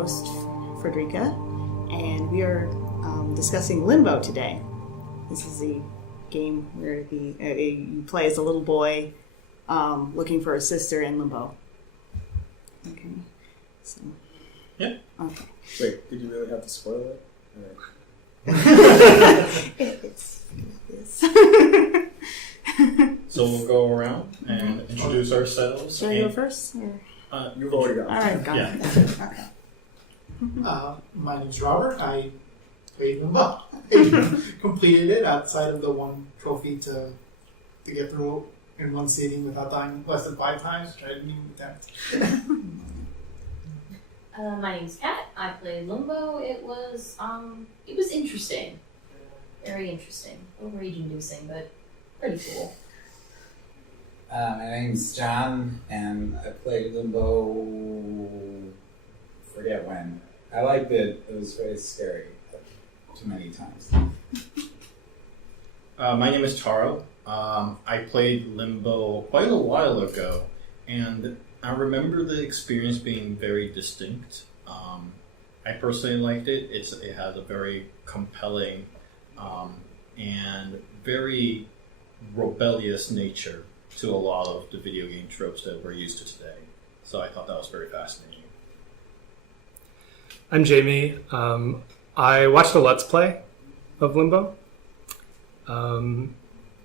host, Frederika, and we are discussing Limbo today. This is a game where you play as a little boy looking for a sister in Limbo. Okay. So. Yeah. Okay. Wait, did you really have to spoil it? It's. So we'll go around and introduce ourselves. Should I go first? Or? You've already gone. All right, got Yeah. it. Okay. My name's Robert. I played Limbo. Completed it outside of the one trophy to get through in one sitting without dying less than 5 times. Tried new attempt. My name's Kat. I played Limbo. It was interesting. Very interesting. A little rage-inducing, but pretty cool. My name's John, and I played Limbo. Forget when. I liked it. It was very scary, too many times. My name is Taro. I played Limbo quite a while ago, and I remember the experience being very distinct. I personally liked it. It has a very compelling and very rebellious nature to a lot of the video game tropes that we're used to today. So I thought that was very fascinating. I'm Jamie. I watched a Let's Play of Limbo. And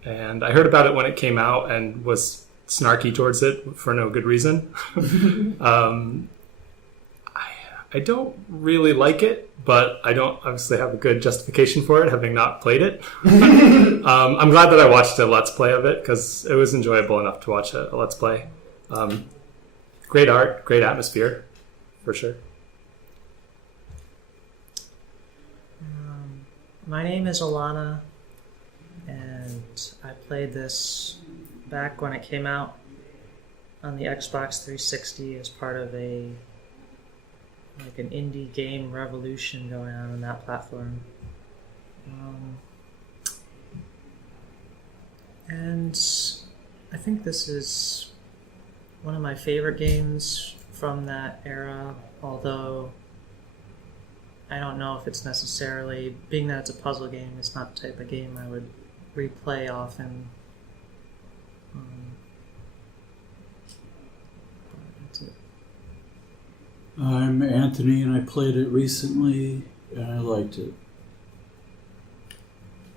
I heard about it when it came out and was snarky towards it for no good reason. I don't really like it, but I don't obviously have a good justification for it, having not played it. I'm glad that I watched a Let's Play of it, because it was enjoyable enough to watch a Let's Play. Great art, great atmosphere, for sure. My name is Alana, and I played this back when it came out on the Xbox 360 as part of an indie game revolution going on that platform. And I think this is one of my favorite games from that era, although I don't know if it's necessarily, being that it's a puzzle game, it's not the type of game I would replay often. That's it. I'm Anthony, and I played it recently, and I liked it.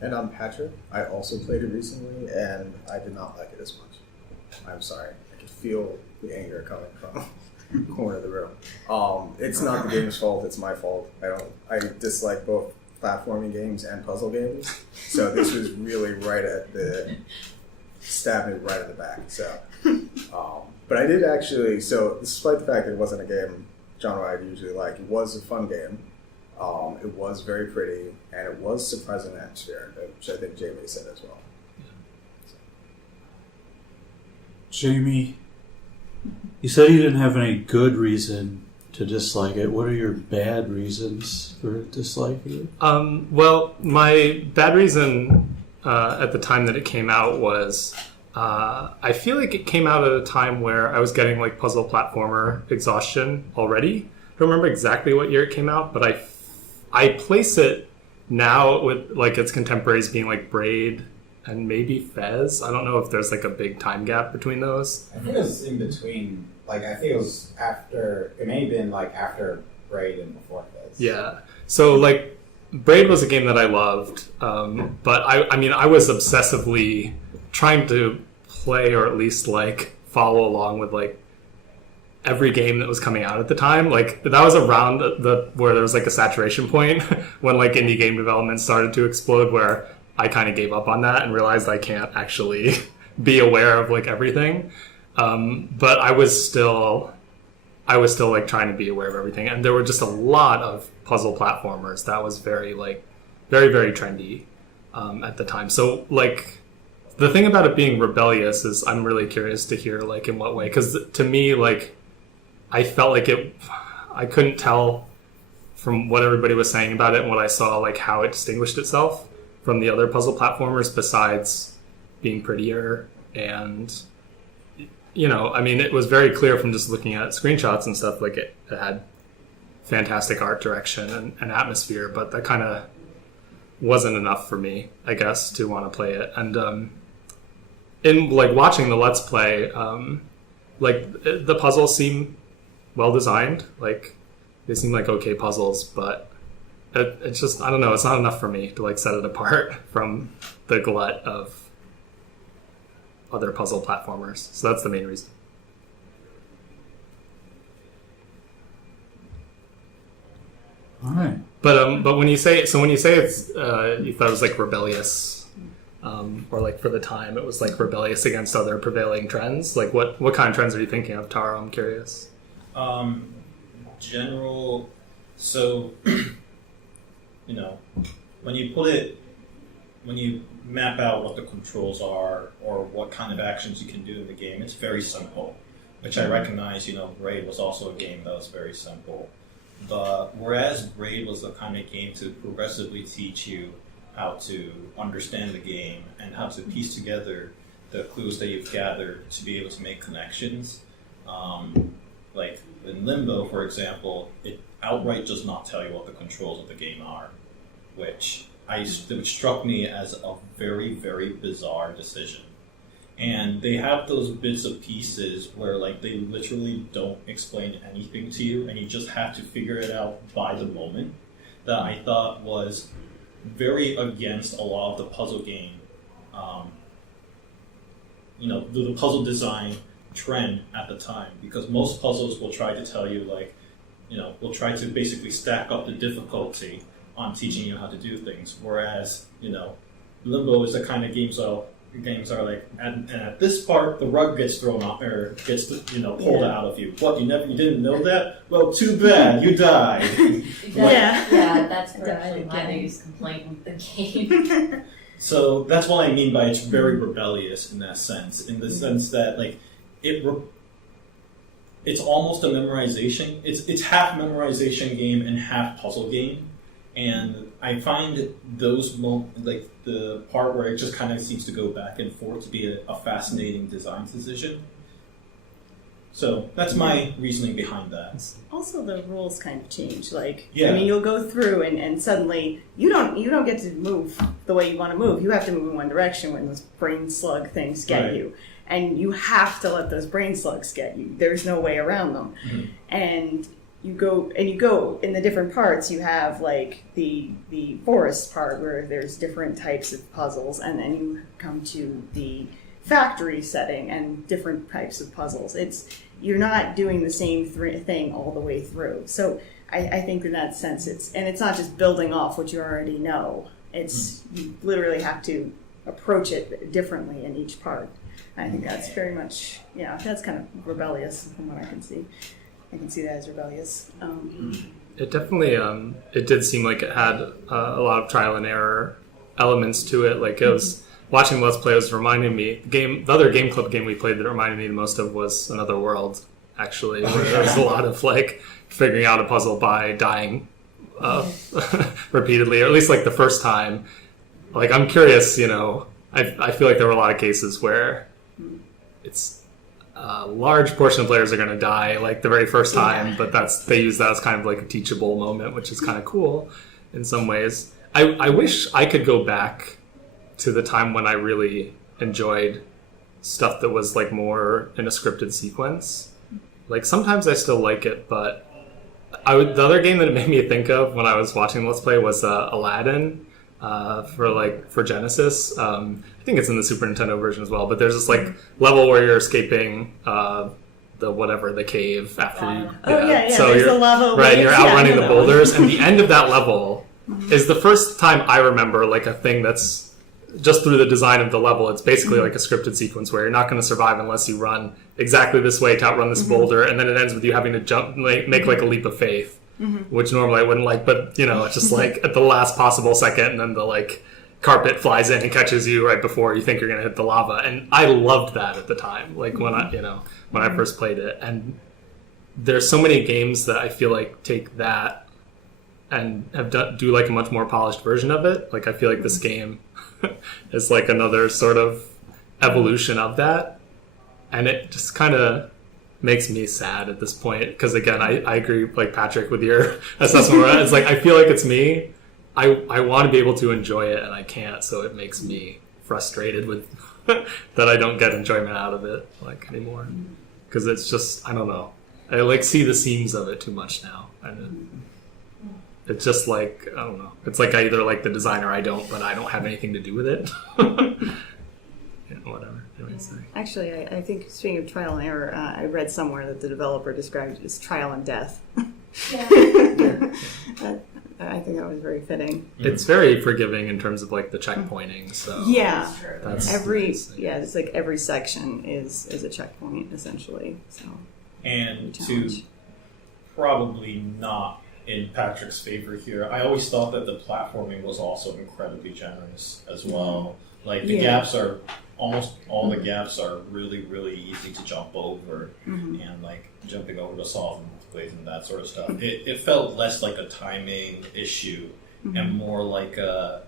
And I'm Patrick. I also played it recently, and I did not like it as much. I'm sorry. I could feel the anger coming from the corner of the room. It's not the game's fault. It's my fault. I dislike both platforming games and puzzle games. So this was really stabbed me right in the back. So, but I did actually. So despite the fact that it wasn't a game genre I'd usually like, it was a fun game. It was very pretty, and it was surprising atmosphere, which I think Jamie said as well. Jamie, you said you didn't have any good reason to dislike it. What are your bad reasons for disliking it? Well, my bad reason at the time that it came out was I feel like it came out at a time where I was getting like puzzle platformer exhaustion already. I don't remember exactly what year it came out, but I place it now with like its contemporaries being like Braid and maybe Fez. I don't know if there's like a big time gap between those. I think it was in between. Like, I think it was after. It may have been like after Braid and before Fez. Yeah. So like, Braid was a game that I loved, but I mean, I was obsessively trying to play or at least like follow along with like every game that was coming out at the time. Like that was around where there was like a saturation point when like indie game development started to explode, where I kind of gave up on that and realized I can't actually be aware of like everything. But I was still like trying to be aware of everything, and there were just a lot of puzzle platformers that was very very trendy at the time. So like the thing about it being rebellious is I'm really curious to hear like in what way, because to me like I felt like I couldn't tell from what everybody was saying about it and what I saw like how it distinguished itself from the other puzzle platformers besides being prettier. And I mean, it was very clear from just looking at screenshots and stuff, like it had fantastic art direction and atmosphere, but that kind of wasn't enough for me, I guess, to want to play it. And in like watching the Let's Play, like the puzzles seem well designed. Like they seem like okay puzzles, but it's just, I don't know, it's not enough for me to like set it apart from the glut of other puzzle platformers. So that's the main reason. All right. But when you say it's you thought it was like rebellious, or like for the time it was like rebellious against other prevailing trends. Like what kind of trends are you thinking of, Taro? I'm curious. General. So, you know, when you map out what the controls are or what kind of actions you can do in the game, it's very simple. Which I recognize. You know, Raid was also a game that was very simple. Whereas Raid was the kind of game to progressively teach you how to understand the game and how to piece together the clues that you've gathered to be able to make connections. Like in Limbo, for example, it outright does not tell you what the controls of the game are, which struck me as a very, very bizarre decision. And they have those bits of pieces where like they literally don't explain anything to you and you just have to figure it out by the moment, that I thought was very against a lot of the puzzle game, the puzzle design trend at the time, because most puzzles will try to tell you will try to basically stack up the difficulty on teaching you how to do things, whereas, Limbo is the kind of games are like, and at this part the rug gets thrown off or gets pulled out of you. What, you didn't know that? Well, too bad, you died. Yeah, that's actually my biggest complaint with the game. So that's what I mean by it's very rebellious in that sense, in the sense that like it's almost a memorization. It's half memorization game and half puzzle game, and I find those like the part where it just kind of seems to go back and forth to be a fascinating design decision. So that's my reasoning behind that. Also, the rules kind of change. Like, Yeah. I mean, you'll go through and suddenly you don't get to move the way you want to move. You have to move in one direction when those brain slug things get Right. you, and you have to let those brain slugs get you. There's no way around them. Mm-hmm. And you go in the different parts. You have like the forest part where there's different types of puzzles, and then you come to the factory setting and different types of puzzles. You're not doing the same thing all the way through. So I think in that sense it's not just building off what you already know. It's you literally have to approach it differently in each part. I think that's very much that's kind of rebellious from what I can see. I can see that as rebellious. It definitely it did seem like it had a lot of trial and error elements to it. Like it was watching Let's Play was reminding me the other Game Club game we played that reminded me the most of was Another World, actually, where there was a lot of like figuring out a puzzle by dying repeatedly, or at least like the first time. Like I'm curious, I feel like there were a lot of cases where it's a large portion of players are going to die like the very first time, but they use that as kind of like a teachable moment, which is kind of cool in some ways. I wish I could go back to the time when I really enjoyed stuff that was like more in a scripted sequence. Like sometimes I still like it, but the other game that it made me think of when I was watching Let's Play was Aladdin for Genesis. I think it's in the Super Nintendo version as well, but there's this like level where you're escaping the cave after you. So there's you're, a level. right, you're outrunning the boulders, and the end of that level is the first time I remember like a thing that's just through the design of the level. It's basically like a scripted sequence where you're not going to survive unless you run exactly this way to outrun this boulder, and then it ends with you having to jump, make like a leap of faith, which normally I wouldn't like, but it's just like at the last possible second, and then the like carpet flies in and catches you right before you think you're going to hit the lava. And I loved that at the time, like when I first played it. And there's so many games that I feel like take that and do like a much more polished version of it. Like I feel like this game is like another sort of evolution of that, and it just kind of makes me sad at this point. Because again, I agree, like Patrick, with your assessment. Where it's like I feel like it's me. I want to be able to enjoy it, and I can't. So it makes me frustrated with that I don't get enjoyment out of it like anymore. Because it's just, I don't know. I like see the seams of it too much now. And it's just like, I don't know. It's like I either like the designer, I don't, but I don't have anything to do with it. Whatever. Actually, I think, speaking of trial and error, I read somewhere that the developer described it as trial and death. Yeah. I think that was very fitting. It's very forgiving in terms of like the checkpointing. So Yeah. that's it's like every section is a checkpoint essentially. So And to challenge. probably not in Patrick's favor here, I always thought that the platforming was also incredibly generous as well. Like the gaps are almost all the gaps are really, really easy to jump over, and like jumping over the solid ways and that sort of stuff. It felt less like a timing issue and more like a,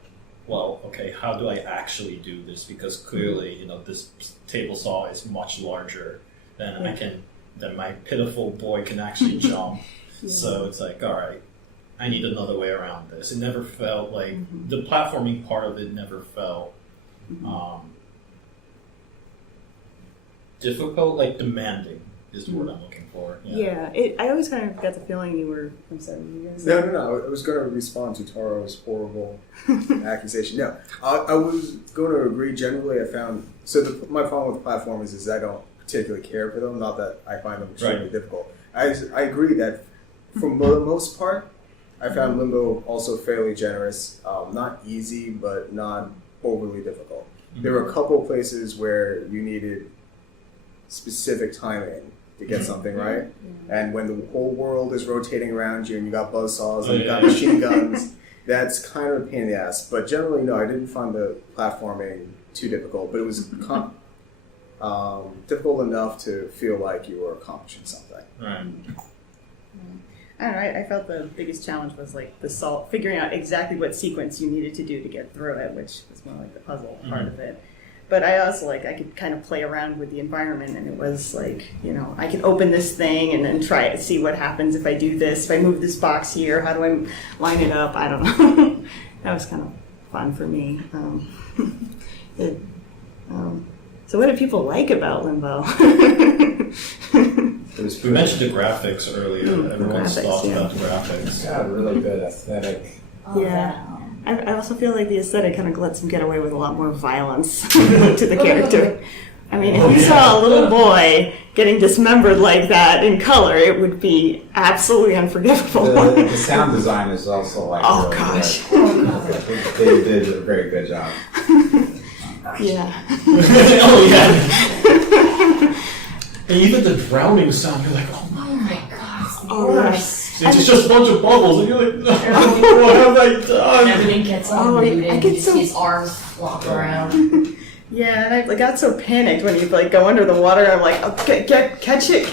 well, okay, how do I actually do this? Because clearly, you know, this table saw is much larger than than my pitiful boy can actually jump. So it's like, all right, I need another way around this. It never felt like the platforming part of it never felt difficult, like demanding is the word I'm looking for. I always kind of got the feeling you were. I'm sorry, you guys. No. I was going to respond to Taro's horrible accusation. No, I was going to agree. Generally, I found my problem with platformers is I don't particularly care for them. Not that I find them extremely difficult. I agree that for the most part, I found Limbo also fairly generous. Not easy, but not overly difficult. There were a couple places where you needed specific timing to get something right, and when the whole world is rotating around you and you got buzzsaws and you got machine guns, that's kind of a pain in the ass. But generally, no, I didn't find the platforming too difficult, but it was difficult enough to feel like you were accomplishing something. Right. I don't know. I felt the biggest challenge was like figuring out exactly what sequence you needed to do to get through it, which was more like the puzzle part of it. But I also I could kind of play around with the environment, and it was like, you know, I could open this thing and then try it, see what happens if I do this. If I move this box here, how do I line it up? I don't know. That was kind of fun for me. So what do people like about Limbo? We mentioned the graphics earlier. Everyone's graphics, thoughts yeah. about the graphics. It's got a really good aesthetic. Yeah. I also feel like the aesthetic kind of lets him get away with a lot more violence to the character. I mean, if you saw a little boy getting dismembered like that in color, it would be absolutely unforgivable. The sound design is also like. Oh, really gosh. good. They did a very good job. Yeah. Oh yeah. And even the drowning sound, you're like, oh my god. Oh, yes. It's just a bunch of bubbles, and you're like, no, what have I done? Everything gets unmuted. I You get just so- see his arms flop around. Yeah, and I got so panicked when you go under the water. I'm like, oh, catch it,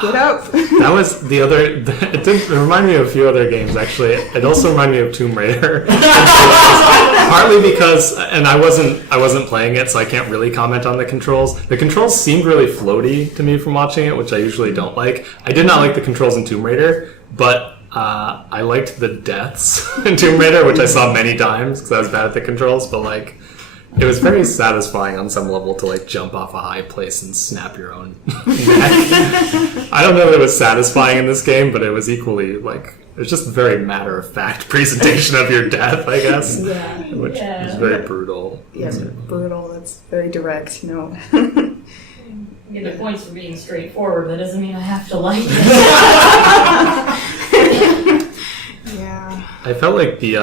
get up. That was the other. It did remind me of a few other games actually. It also reminded me of Tomb Raider, partly because, and I wasn't playing it, so I can't really comment on the controls. The controls seemed really floaty to me from watching it, which I usually don't like. I did not like the controls in Tomb Raider, but I liked the deaths in Tomb Raider, which I saw many times because I was bad at the controls. But like, it was very satisfying on some level to jump off a high place and snap your own neck. I don't know that it was satisfying in this game, but it was equally it was just a very matter-of-fact presentation of your death, I guess. Yeah. Which is very brutal. Yes, brutal. That's very direct, you know. You get the points for being straightforward, that doesn't mean I have to like it. Yeah. I felt like the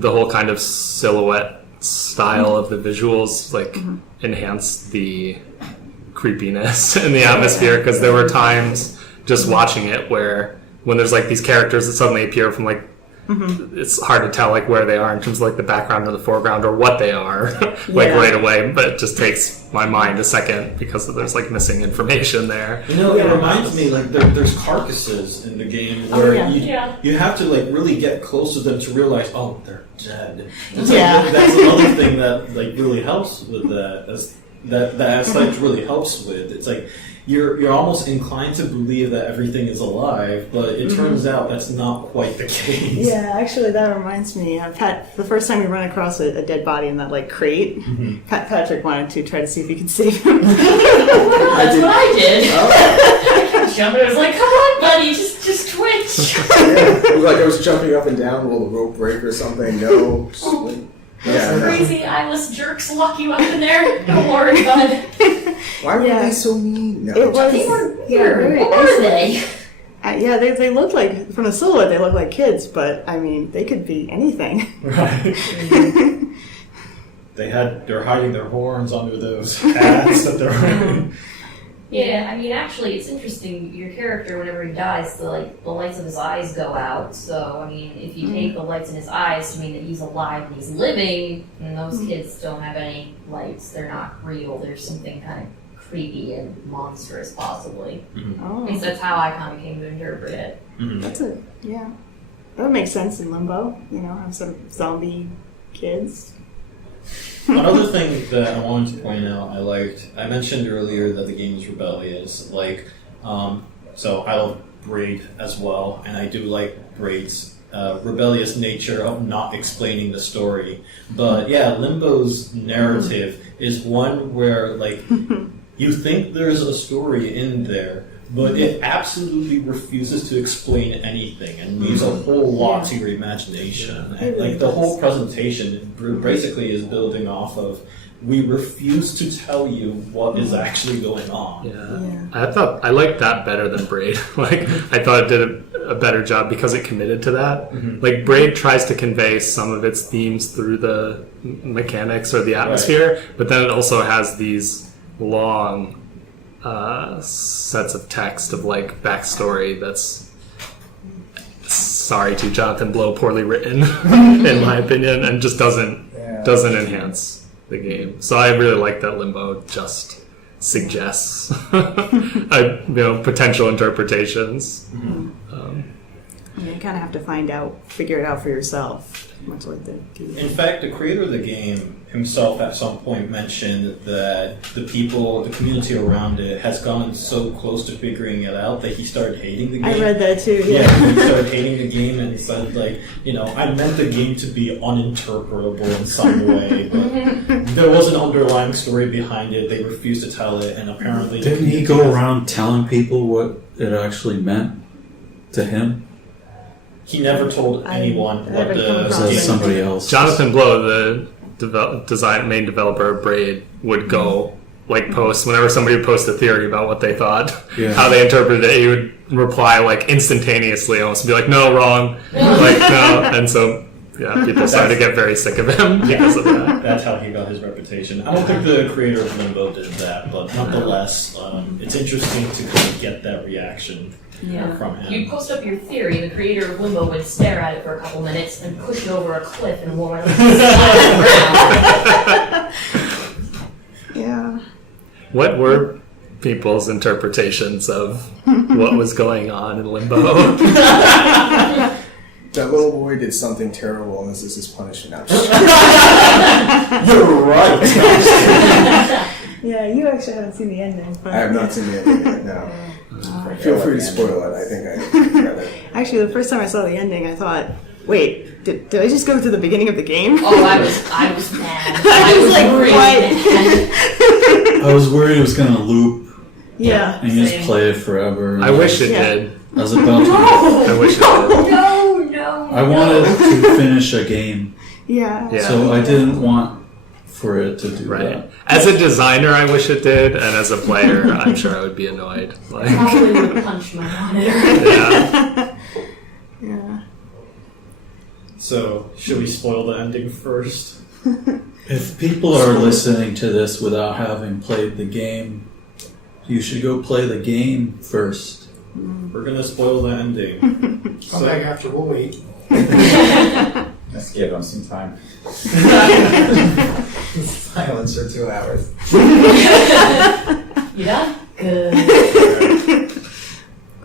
whole kind of silhouette style of the visuals enhanced the creepiness in the atmosphere, because there were times just watching it where when there's these characters that suddenly appear from it's hard to tell where they are in terms of the background or the foreground or what they are right away, but it just takes my mind a second because there's missing information there. You know, it reminds me there's carcasses in the game where you have to really get close to them to realize, oh, they're dead. It's that's another thing that really helps with that. that aspect really helps with. It's like you're almost inclined to believe that everything is alive, but it turns out that's not quite the case. Yeah, actually, that reminds me. Pat, the first time we run across a dead body in that crate, Patrick wanted to try to see if he could save him. That's what I did. I kept jumping. I was like, "Come on, buddy, just twitch." It was like I was jumping up and down. Will the rope break or something? No. Those crazy eyeless jerks lock you up in there. Don't worry about it. Why were they so mean? No. It was. They were Yeah, weird. What were they? yeah, they look like, from the silhouette, they look like kids, but I mean, they could be anything. Right. They're hiding their horns under those hats that they're wearing. Yeah, I mean, actually, it's interesting. Your character, whenever he dies, the lights of his eyes go out. So, I mean, if you take the lights in his eyes to mean that he's alive and he's living, and those kids don't have any lights, they're not real. There's something kind of creepy and monstrous, possibly. Oh, At least that's how I kind of came to interpret it. that's yeah. That would make sense in Limbo, have some zombie kids. Another thing that I wanted to point out, I mentioned earlier that the game is rebellious. So I love Braid as well, and I do like Braid's rebellious nature of not explaining the story. But yeah, Limbo's narrative is one where you think there's a story in there, but it absolutely refuses to explain anything and leaves a whole lot to your imagination. And, the whole presentation basically is building off of, we refuse to tell you what is actually going on. Yeah. I liked that better than Braid. I thought it did a better job because it committed to that. Braid tries to convey some of its themes through the mechanics or the atmosphere, but then it also has these long sets of text of backstory that's, sorry to Jonathan Blow, poorly written in my opinion, and just doesn't enhance the game. So I really like that Limbo just suggests potential interpretations. You kind of have to figure it out for yourself. Much like the In fact, the creator of the game himself at some point mentioned that the community around it has gone so close to figuring it out that he started hating the game. I read that too, He started hating the game, and he said, I meant the game to be uninterpretable in some way, but there was an underlying story behind it. They refused to tell it, and apparently... Didn't he go around telling people what it actually meant to him? He never told anyone what Was that somebody else? Jonathan Blow, the main developer of Braid, would go post whenever somebody would post a theory about what they thought, how they interpreted it. He would reply instantaneously, almost be no, wrong, no, and so people started to get very sick of him because of that. That's how he got his reputation. I don't think the creator of Limbo did that, but nonetheless, it's interesting to kind of get that reaction. From him. You'd post up your theory, the creator of Limbo would stare at it for a couple minutes and push it over a cliff and more Yeah. What were people's interpretations of what was going on in Limbo? That little boy did something terrible, and this is his punishment. You're right. Yeah, you actually haven't seen the ending. But... I have not seen the ending yet, no. Feel free to spoil it. I think I'd rather... Actually, the first time I saw the ending, I thought, wait, did I just go to the beginning of the game? Oh, I was mad. I was really mad. I was worried it was going to loop Yeah. and you just play it forever. I wish it did. I was about to. I wish it did. No. I wanted to finish a game, Yeah. so I didn't want for it to do that. As a designer, I wish it did, and as a player, I'm sure I would be annoyed. Probably would punch my monitor. Yeah. Yeah. So, should we spoil the ending first? If people are listening to this without having played the game, you should go play the game first. We're gonna spoil the ending. Come back after, we'll wait. Let's give them some time. Silence for 2 hours. You done? Good.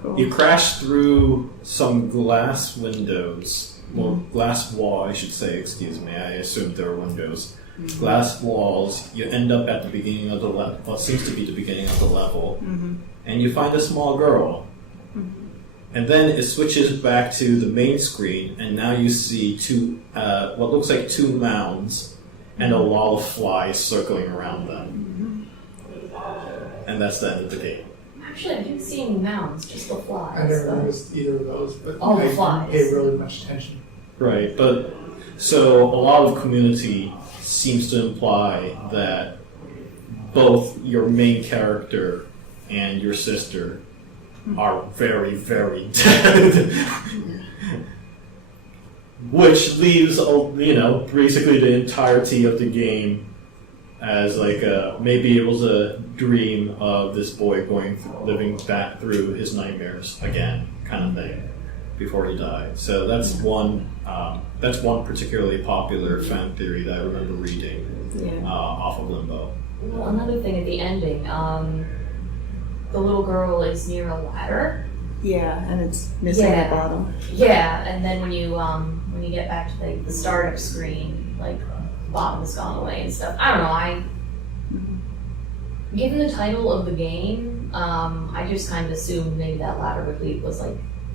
Cool. You crash through some glass windows. Well, glass wall, I should say, excuse me. I assumed there were windows. glass walls. You end up at the beginning of the level, what seems to be the beginning of the level, and you find a small girl. And then it switches back to the main screen, and now you see what looks like two mounds and a wall of flies circling around them. And that's the end of the game. Actually, I didn't see any mounds, just the flies. I never so- noticed either of those, but All the I flies. didn't pay really much attention. Right, but so a lot of community seems to imply that both your main character and your sister are very, very dead. Which leaves, basically the entirety of the game as maybe it was a dream of this boy living back through his nightmares again, kind of thing, before he died. So that's one particularly popular fan theory that I remember reading off of Limbo. Well, another thing at the ending, the little girl is near a ladder. Yeah, and it's missing Yeah. the bottom. Yeah, and then when you get back to the startup screen, the bottom has gone away and stuff. I don't know. Given the title of the game, I just kind of assumed maybe that ladder was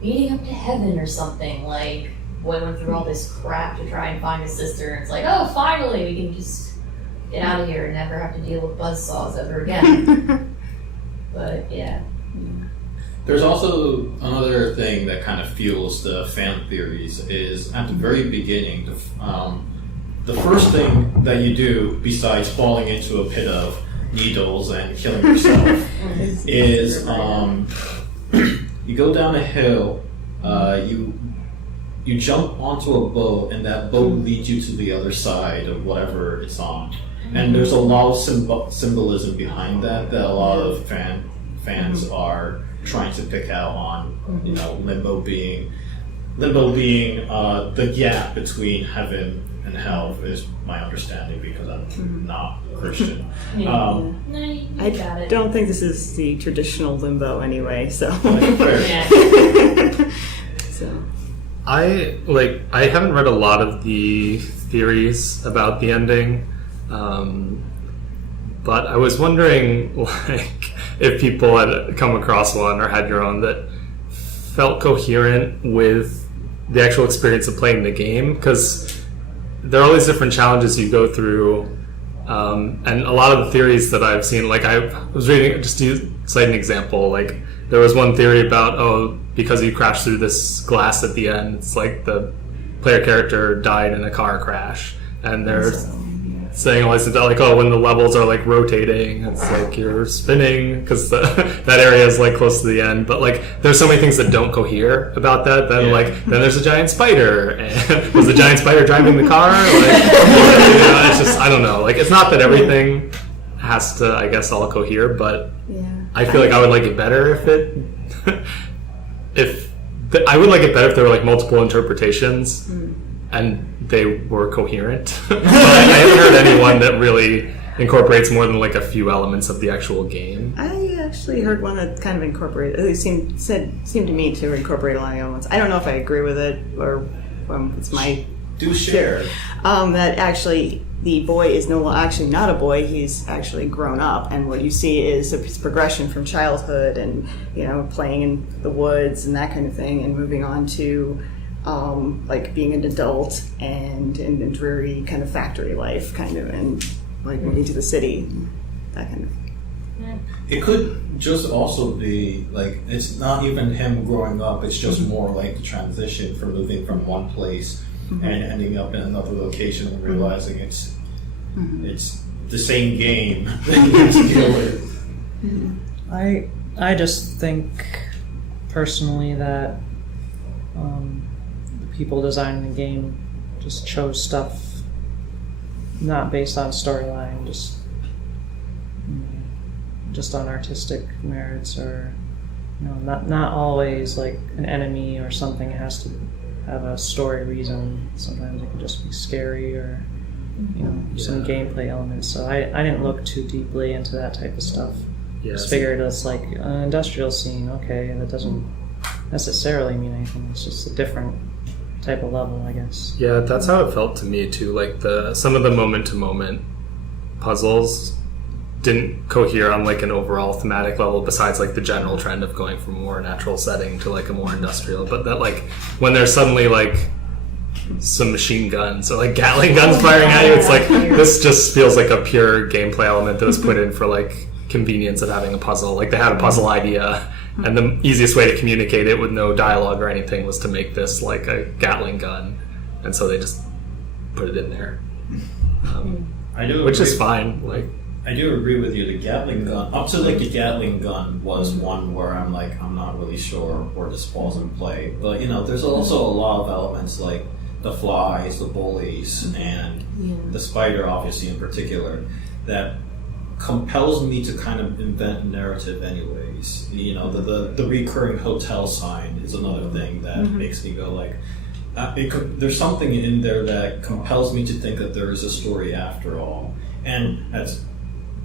leading up to heaven or something. Boy went through all this crap to try and find his sister, and it's oh, finally we can just get out of here and never have to deal with buzzsaws ever again. But yeah. There's also another thing that kind of fuels the fan theories is at the very beginning, the first thing that you do besides falling into a pit of needles and killing yourself is you go down a hill, you jump onto a boat, and that boat leads you to the other side of whatever it's on. And there's a lot of symbolism behind that a lot of fans are trying to pick out on, Limbo being the gap between heaven and hell is my understanding because I'm not Christian. No, you got I it. don't think this is the traditional Limbo anyway, so. Yeah. So. I haven't read a lot of the theories about the ending, but I was wondering if people had come across one or had your own that felt coherent with the actual experience of playing the game, because there are all these different challenges you go through, and a lot of the theories that I've seen, I was reading, just to cite an example, there was one theory about, because you crashed through this glass at the end, it's the player character died in a car crash, and they're saying all this stuff when the levels are rotating, it's you're spinning because that area is close to the end, but there's so many things that don't cohere about that. Then then there's a giant spider, and was the giant spider driving the car? It's just, I don't know. It's not that everything has to, I guess, all cohere, but I feel I would like it better I would like it better if there were multiple interpretations and they were coherent. But I haven't heard anyone that really incorporates more than a few elements of the actual game. I actually heard one that kind of incorporated. It seemed to me to incorporate a lot of elements. I don't know if I agree with it or it's my Do share. that actually the boy is actually not a boy. He's actually grown up, and what you see is his progression from childhood and playing in the woods and that kind of thing, and moving on to being an adult and in a dreary kind of factory life, kind of, and moving to the city, that kind of. It could just also be it's not even him growing up. It's just more the transition from moving from one place and ending up in another location and realizing it's the same game that you have to deal with. I just think personally that the people designing the game just chose stuff not based on storyline, just on artistic merits, or not always an enemy or something has to have a story reason. Sometimes it can just be scary or some gameplay elements. So I didn't look too deeply into that type of stuff. Just figured it's an industrial scene. Okay, that doesn't necessarily mean anything. It's just a different type of level, I guess. Yeah, that's how it felt to me too. Like some of the moment-to-moment puzzles didn't cohere on like an overall thematic level besides like the general trend of going from a more natural setting to like a more industrial, but that like when there's suddenly like some machine guns or like Gatling guns firing at you, it's like this just feels like a pure gameplay element that was put in for like convenience of having a puzzle. Like they had a puzzle idea and the easiest way to communicate it with no dialogue or anything was to make this like a Gatling gun, and so they just put it in there, which is fine. Like I do agree with you. The Gatling gun, up to like the Gatling gun, was one where I'm like, I'm not really sure where this falls in play. But there's also a lot of elements like the flies, the bullies, and the spider, obviously in particular, that compels me to kind of invent narrative anyways. The recurring hotel sign is another thing that makes me go like, there's something in there that compels me to think that there is a story after all. And as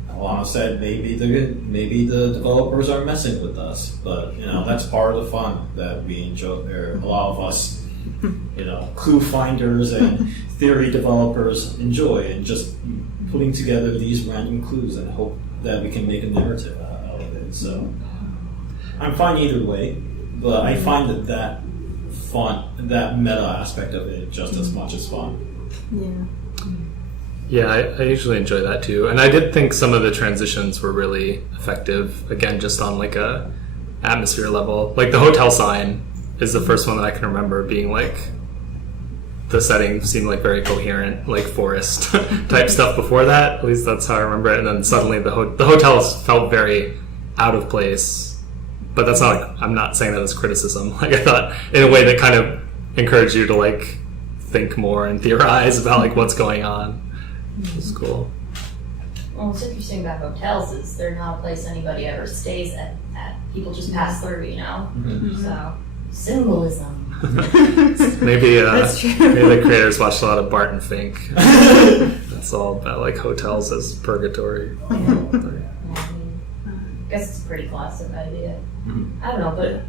Alana said, maybe the developers are messing with us, but that's part of the fun that we enjoy. Or a lot of us, clue finders and theory developers enjoy, and just putting together these random clues and hope that we can make a narrative out of it. So I'm fine either way, but I find that meta aspect of it just as much as fun. Yeah, I usually enjoy that too, and I did think some of the transitions were really effective. Again, just on like a atmosphere level, like the hotel sign is the first one that I can remember being like, the setting seemed like very coherent, like forest type stuff before that. At least that's how I remember it. And then suddenly the hotels felt very out of place. But that's not like, I'm not saying that as criticism. Like I thought in a way that kind of encouraged you to like think more and theorize about like what's going on. It was cool. Well, what's interesting about hotels is they're not a place anybody ever stays at. People just pass through, So symbolism. Maybe That's true. maybe the creators watched a lot of Barton Fink. That's all about like hotels as purgatory. I guess it's a pretty classic idea. I don't know, but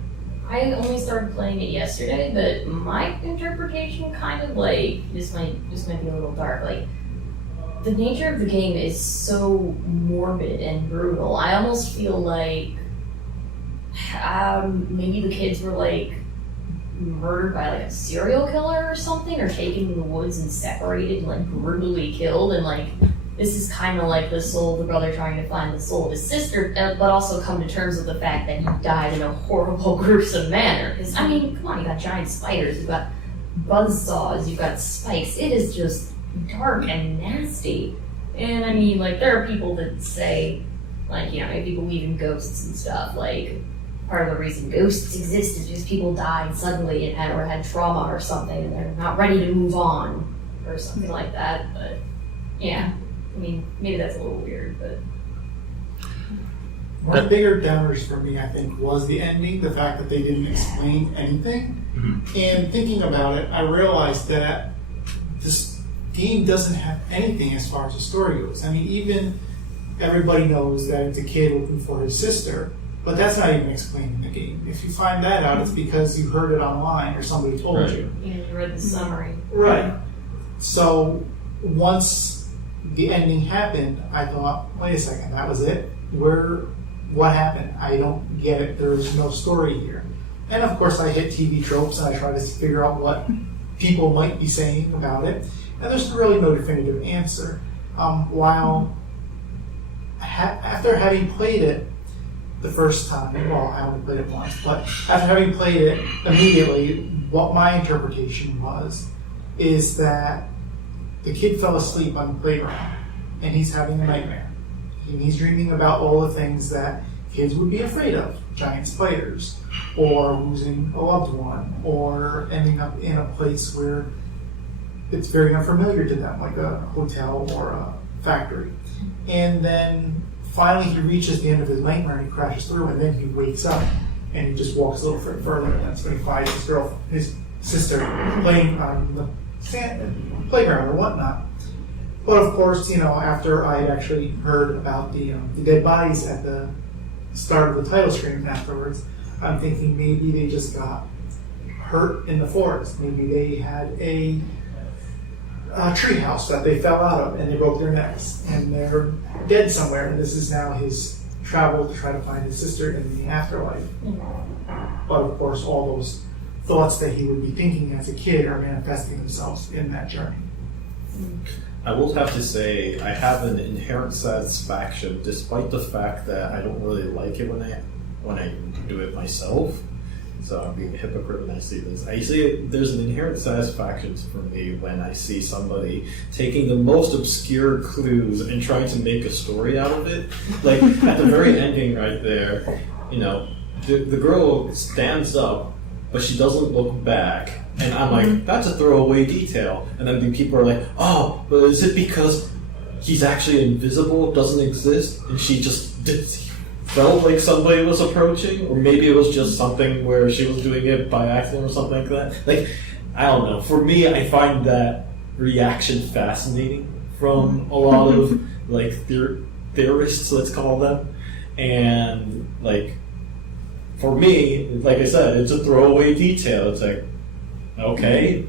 I only started playing it yesterday, but my interpretation kind of like this might be a little dark. Like the nature of the game is so morbid and brutal. I almost feel like maybe the kids were like murdered by like a serial killer or something, or taken in the woods and separated and like brutally killed, and like this is kind of like the soul of the brother trying to find the soul of his sister, but also come to terms with the fact that he died in a horrible, gruesome manner. Because I mean, come on, you got giant spiders, you've got buzzsaws, you've got spikes. It is just dark and nasty. And I mean, like there are people that say, like, maybe believe in ghosts and stuff. Like part of the reason ghosts exist is because people died suddenly and had trauma or something, and they're not ready to move on or something like that. But yeah, I mean, maybe that's a little weird, but one of the bigger downers for me, I think, was the ending. The fact that they didn't explain anything. And thinking about it, I realized that this game doesn't have anything as far as the story goes. I mean, even everybody knows that it's a kid looking for his sister. But that's not even explained in the game. If you find that out, it's because you heard it online or somebody told you. you read the summary. Right. So once the ending happened, I thought, wait a second, that was it? What happened? I don't get it. There's no story here. And of course I hit TV tropes and I try to figure out what people might be saying about it. And there's really no definitive answer. After having played it the first time, well, I only played it once, but after having played it immediately, what my interpretation is that the kid fell asleep on the playground and he's having a nightmare. And he's dreaming about all the things that kids would be afraid of, giant spiders, or losing a loved one, or ending up in a place where it's very unfamiliar to them, like a hotel or a factory. And then finally he reaches the end of his nightmare and he crashes through, and then he wakes up and he just walks a little further, and that's when he finds his sister playing on the playground or whatnot. But of course, after I had actually heard about the dead bodies at the start of the title screen afterwards, I'm thinking maybe they just got hurt in the forest. Maybe they had a tree house that they fell out of and they broke their necks and they're dead somewhere, and this is now his travel to try to find his sister in the afterlife. But of course, all those thoughts that he would be thinking as a kid are manifesting themselves in that journey. I will have to say I have an inherent satisfaction, despite the fact that I don't really like it when I do it myself. So I'm being a hypocrite when I see this. I see there's an inherent satisfaction for me when I see somebody taking the most obscure clues and trying to make a story out of it. Like at the very ending right there, the girl stands up, but she doesn't look back. And I'm like, that's a throwaway detail. And then the people are like, oh, but is it because he's actually invisible, doesn't exist, and she just felt like somebody was approaching? Or maybe it was just something where she was doing it by accident or something like that. Like, I don't know. For me, I find that reaction fascinating from a lot of, like, theorists, let's call them. And, like, for me, like I said, it's a throwaway detail. It's like, okay,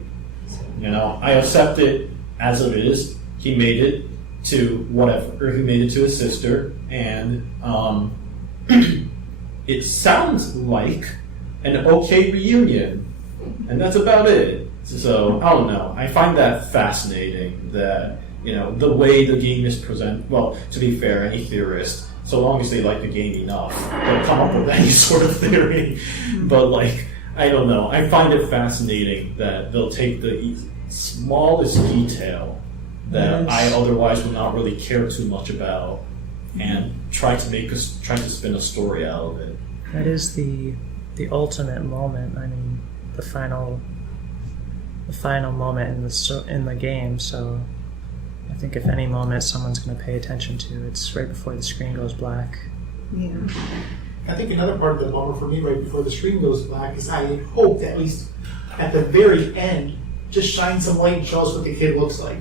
I accept it as it is. He made it to whatever, or he made it to his sister, and it sounds like an okay reunion, and that's about it. So, I don't know. I find that fascinating, that, the way the game is presented. Well, to be fair, any theorist, so long as they like the game enough, they'll come up with any sort of theory. But, like, I don't know. I find it fascinating that they'll take the smallest detail that I otherwise would not really care too much about and try to spin a story out of it. That is the ultimate moment. I mean, the final moment in the game. So I think if any moment someone's going to pay attention to, it's right before the screen goes black. Yeah. I think another part of the bummer for me right before the screen goes black is I hope that at least at the very end just shine some light and show us what the kid looks like.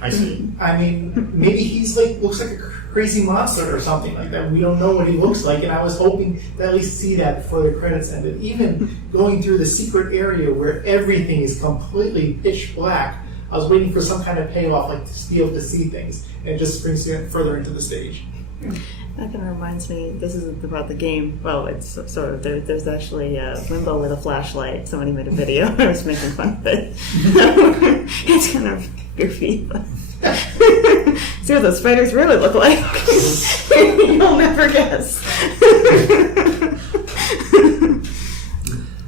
I see. I mean, maybe he's looks like a crazy monster or something like that. We don't know what he looks like, and I was hoping to at least see that before the credits ended. Even going through the secret area where everything is completely pitch black, I was waiting for some kind of payoff, like to be able to see things, and it just brings you further into the stage. That kind of reminds me, this isn't about the game. Well, it's sort of, there's actually Limbo with a flashlight. Somebody made a video. I was making fun of it. It's kind of goofy. But see what those spiders really look like. You'll never guess.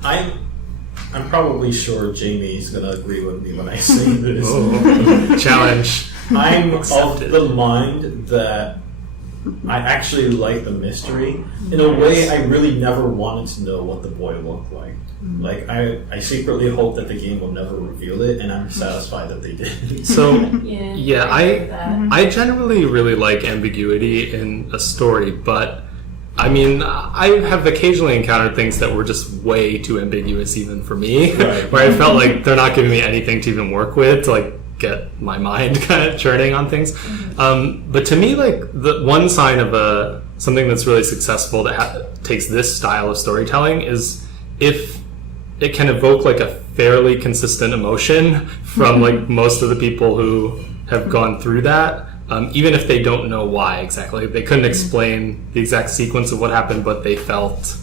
I'm probably sure Jamie's going to agree with me when I say this. Oh, challenge. I'm of the mind that I actually like the mystery. In a way, I really never wanted to know what the boy looked like. Like, I secretly hope that the game will never reveal it, and I'm satisfied that they did. So, Yeah, I generally really like ambiguity in a story, but I mean, I have occasionally encountered things that were just way too ambiguous even for me, Right. where I felt like they're not giving me anything to even work with to, like, get my mind kind of churning on things. But to me, like, the one sign of something that's really successful that takes this style of storytelling is if it can evoke like a fairly consistent emotion from like most of the people who have gone through that, even if they don't know why exactly. They couldn't explain the exact sequence of what happened, but they felt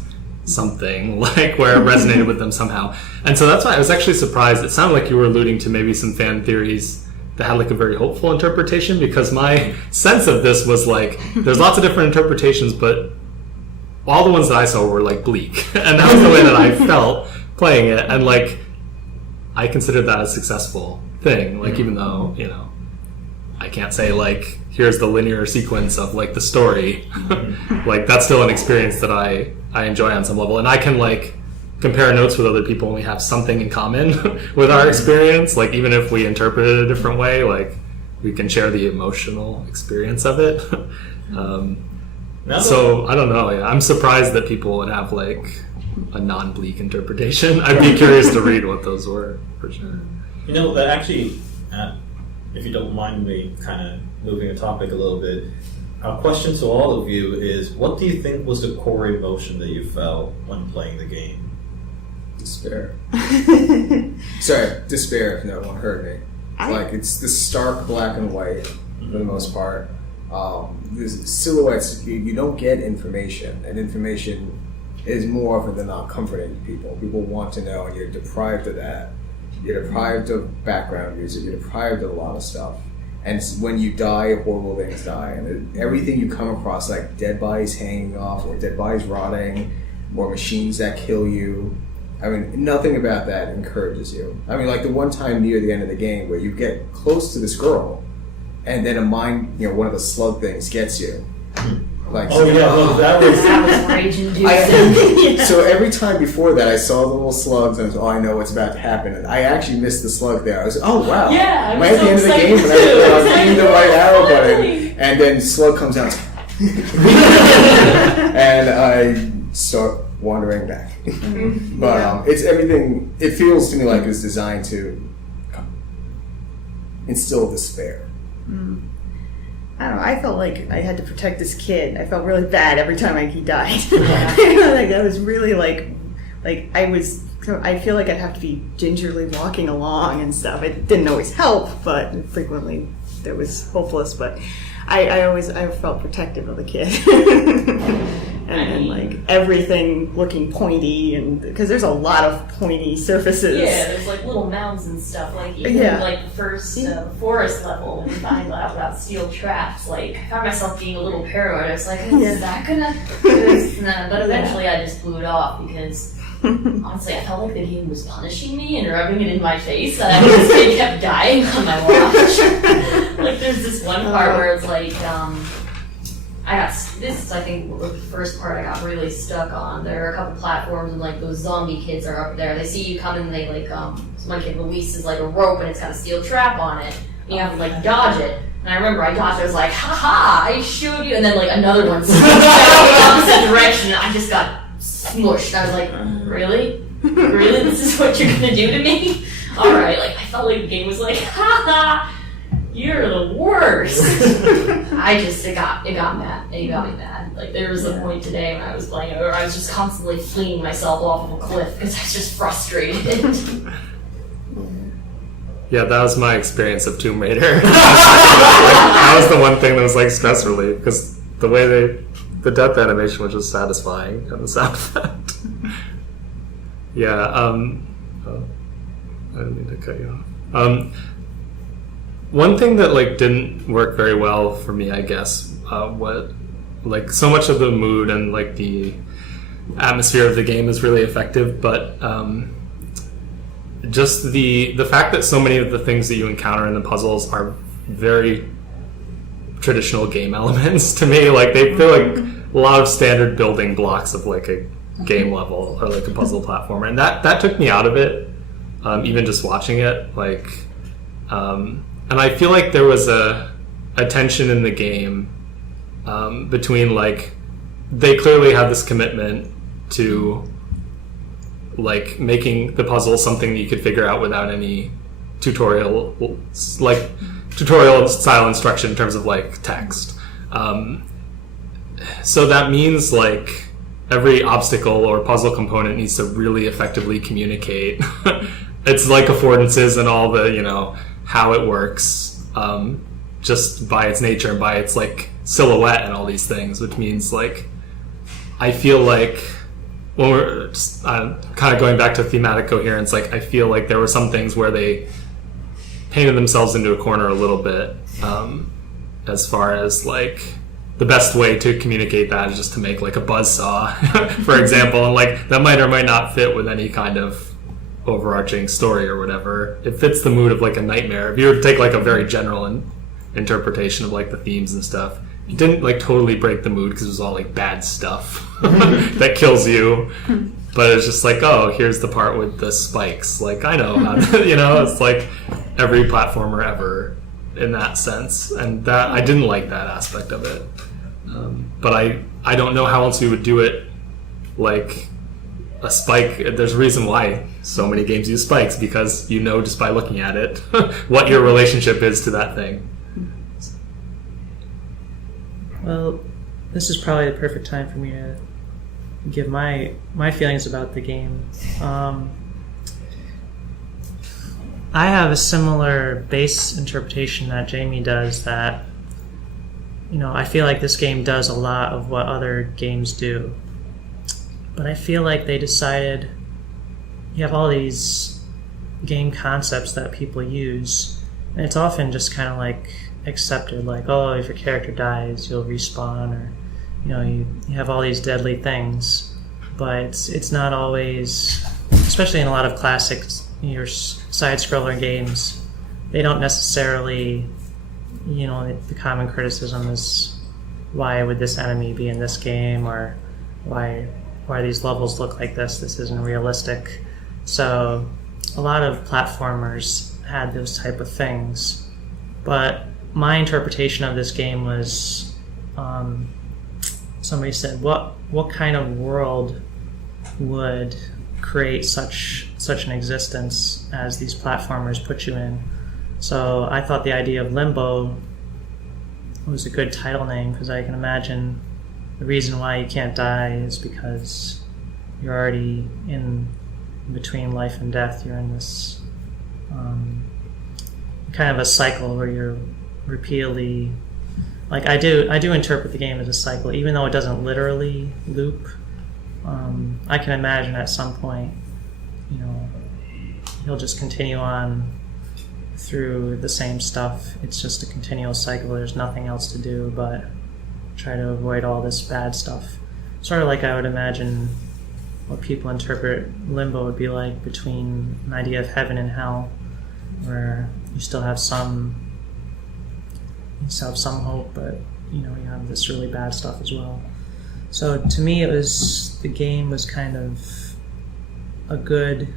something like where it resonated with them somehow. And so that's why I was actually surprised. It sounded like you were alluding to maybe some fan theories that had like a very hopeful interpretation, because my sense of this was like there's lots of different interpretations, but all the ones that I saw were like bleak. And that was the way that I felt playing it. And like I considered that a successful thing, like even though, you know, I can't say like here's the linear sequence of like the story. Like that's still an experience that I enjoy on some level, and I can like compare notes with other people and we have something in common with our experience. Like even if we interpret it a different way, like we can share the emotional experience of it. So I don't know. Yeah, I'm surprised that people would have like a non-bleak interpretation. I'd be curious to read what those were for sure. You know, that actually, if you don't mind me kind of moving the topic a little bit, our question to all of you is, what do you think was the core emotion that you felt when playing the game? Despair. Sorry, despair. If no one heard me. Like it's the stark black and white for the most part. The silhouettes, you don't get information, and information is more often than not comforting to people. People want to know, and you're deprived of that. You're deprived of background music. You're deprived of a lot of stuff. And when you die, horrible things die. And everything you come across, like dead bodies hanging off, or dead bodies rotting, or machines that kill you. I mean, nothing about that encourages you. I mean, like the one time near the end of the game where you get close to this girl, and then one of the slug things gets you. Like, That was rage-inducing. So every time before that, I saw the little slugs, and I was, I know what's about to happen. And I actually missed the slug there. I was, oh wow! Yeah, am I at the end of the game? And I was hitting the right arrow button, and then slug comes out, and I start wandering back. But it's everything. It feels to me like it's designed to instill despair. I don't know. I felt like I had to protect this kid. I felt really bad every time he died. Like I was really like I feel like I'd have to be gingerly walking along and stuff. It didn't always help, but frequently it was hopeless. But I felt protective of the kid. And like everything looking pointy, and because there's a lot of pointy surfaces. Yeah, there's like little mounds and stuff. Like even like the first forest level, when you find out about steel traps. Like I found myself being a little paranoid. I was like, is that gonna? But eventually, I just blew it off because honestly, I felt like the game was punishing me and rubbing it in my face. And this kid kept dying on my watch. Like there's this one part where it's like. This is, I think, the first part I got really stuck on. There are a couple platforms, and like those zombie kids are up there. They see you coming, and they like, one kid releases like a rope, and it's got a steel trap on it. And you have to like dodge it. And I remember I dodged it. I was like, haha, I showed you. And then like another one smooshed out the opposite direction, and I just got smushed. I was like, really? Really? This is what you're gonna do to me? All right. Like I felt like the game was like, haha. You're the worst. It got mad. It got me mad. Like there was a point today when I was playing it where I was just constantly flinging myself off of a cliff because I was just frustrated. Yeah, that was my experience of Tomb Raider. That was the one thing that was like stress relief because the way the death animation was just satisfying and the sound effect. Yeah. I didn't mean to cut you off. One thing that like didn't work very well for me, I guess, what like so much of the mood and like the atmosphere of the game is really effective, but just the fact that so many of the things that you encounter in the puzzles are very traditional game elements to me. Like they feel like a lot of standard building blocks of like a game level or like a puzzle platformer, and that took me out of it. Even just watching it, like. And I feel like there was a tension in the game between like they clearly had this commitment to like making the puzzle something that you could figure out without any tutorial style instruction in terms of like text. So that means like every obstacle or puzzle component needs to really effectively communicate its like affordances and all the how it works just by its nature and by its like silhouette and all these things, which means like I feel like when we're just, kind of going back to thematic coherence, like I feel like there were some things where they painted themselves into a corner a little bit as far as like the best way to communicate that is just to make like a buzzsaw for example, and like that might or might not fit with any kind of overarching story or whatever. It fits the mood of like a nightmare. If you were to take like a very general interpretation of like the themes and stuff, it didn't like totally break the mood because it was all like bad stuff that kills you, but it's just like, oh, here's the part with the spikes, like I know how to, it's like every platformer ever in that sense, and that I didn't like that aspect of it, but I don't know how else you would do it. Like a spike, there's a reason why so many games use spikes, because just by looking at it what your relationship is to that thing. Well, this is probably the perfect time for me to give my feelings about the game. I have a similar base interpretation that Jamie does, that I feel like this game does a lot of what other games do. But I feel like they decided you have all these game concepts that people use, and it's often just kind of like accepted, like, oh, if your character dies, you'll respawn, or you have all these deadly things. But it's not always, especially in a lot of classic your side-scroller games, they don't necessarily, the common criticism is, why would this enemy be in this game, or why these levels look like this isn't realistic. So a lot of platformers had those type of things, but my interpretation of this game was, somebody said, what kind of world would create such an existence as these platformers put you in? So I thought the idea of Limbo was a good title name, because I can imagine the reason why you can't die is because you're already in between life and death. You're in this kind of a cycle where you're repeatedly, like, I do interpret the game as a cycle, even though it doesn't literally loop. I can imagine at some point, you'll just continue on through the same stuff. It's just a continual cycle. There's nothing else to do but try to avoid all this bad stuff. Sort of like I would imagine what people interpret Limbo would be like, between an idea of heaven and hell, where you still have some hope, but you have this really bad stuff as well. So to me, the game was kind of a good,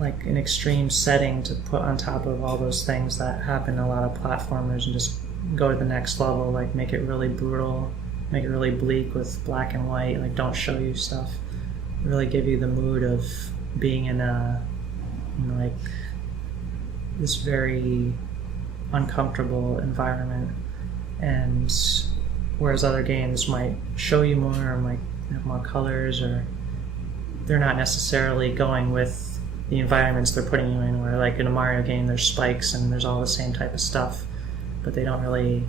like, an extreme setting to put on top of all those things that happen in a lot of platformers, and just go to the next level, like make it really brutal, make it really bleak with black and white, like don't show you stuff, really give you the mood of being in like this very uncomfortable environment. And whereas other games might show you more, or might have more colors, or they're not necessarily going with the environments they're putting you in, where like in a Mario game there's spikes and there's all the same type of stuff, but they don't really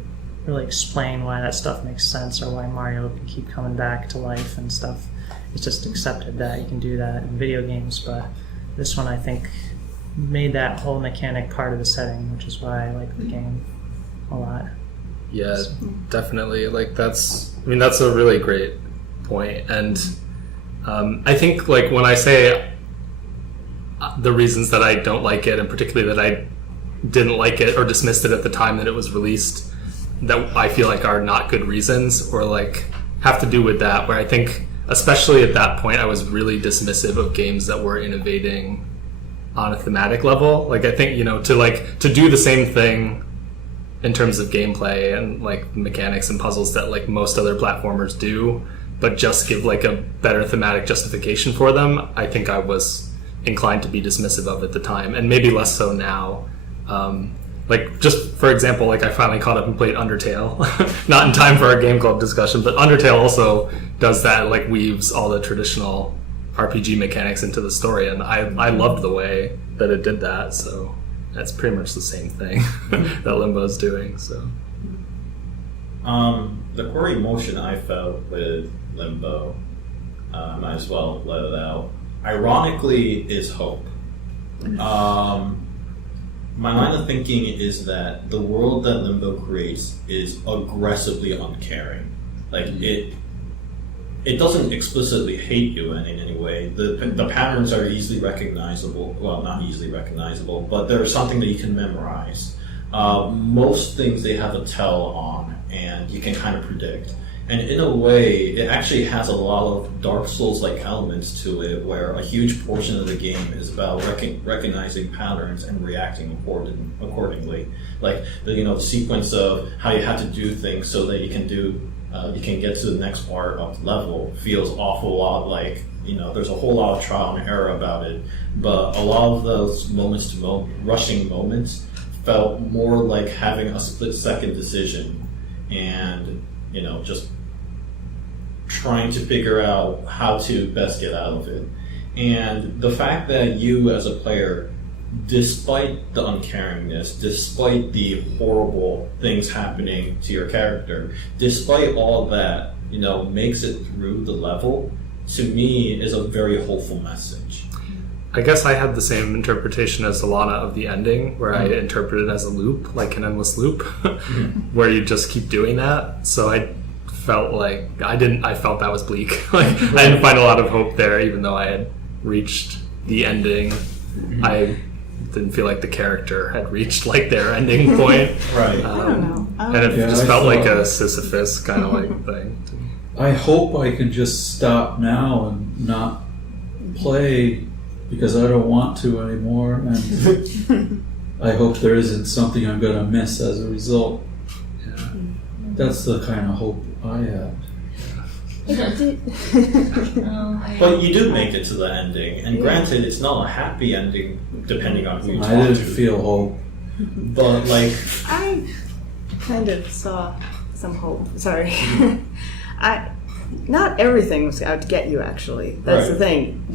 explain why that stuff makes sense, or why Mario can keep coming back to life and stuff. It's just accepted that you can do that in video games, but this one I think made that whole mechanic part of the setting, which is why I like the game a lot. Yeah, definitely. Like that's a really great point. And I think, like, when I say the reasons that I don't like it, and particularly that I didn't like it or dismissed it at the time that it was released, that I feel like are not good reasons, or like have to do with that, where I think, especially at that point, I was really dismissive of games that were innovating on a thematic level. Like, I think, to do the same thing in terms of gameplay and like mechanics and puzzles that like most other platformers do, but just give like a better thematic justification for them, I think I was inclined to be dismissive of at the time, and maybe less so now. Like, just for example, like I finally caught up and played Undertale, not in time for our game club discussion, but Undertale also does that, like weaves all the traditional RPG mechanics into the story, and I loved the way that it did that. So that's pretty much the same thing that Limbo's doing. So the core emotion I felt with Limbo, might as well let it out, ironically, is hope. My line of thinking is that the world that Limbo creates is aggressively uncaring. Like, it doesn't explicitly hate you in any way. The patterns are easily recognizable. Well, not easily recognizable, but they're something that you can memorize. Most things they have a tell on, and you can kind of predict. And in a way, it actually has a lot of Dark Souls-like elements to it, where a huge portion of the game is about recognizing patterns and reacting accordingly. Like the sequence of how you have to do things so that you can get to the next part of the level feels awful lot like, there's a whole lot of trial and error about it. But a lot of those rushing moments felt more like having a split-second decision and just trying to figure out how to best get out of it. And the fact that you as a player, despite the uncaringness, despite the horrible things happening to your character, despite all that, makes it through the level, to me is a very hopeful message. I guess I had the same interpretation as Alana of the ending, where I interpreted it as a loop, like an endless loop, where you just keep doing that. So I felt like I felt that was bleak. Like I didn't find a lot of hope there, even though I had reached the ending. I didn't feel like the character had reached like their ending point. Right. I don't know. And it just felt like a Sisyphus kind of like thing. I hope I can just stop now and not play because I don't want to anymore, and I hope there isn't something I'm going to miss as a result. Yeah. That's the kind of hope I have. But you do make it to the ending, and granted, it's not a happy ending depending on who you talk I didn't to. feel hope. But like, I kind of saw some hope. Sorry. Not everything was out to get you, actually. That's the thing.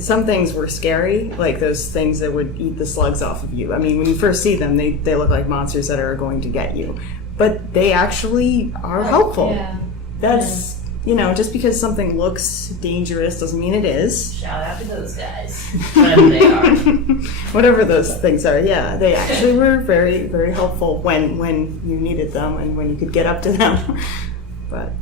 Some things were scary, like those things that would eat the slugs off of you. I mean, when you first see them, they look like monsters that are going to get you. But they actually are helpful. Yeah. That's, just because something looks dangerous doesn't mean it is. Shout out to those guys, whatever they are. Whatever those things are, yeah. They actually were very, very helpful when you needed them and when you could get up to them. But...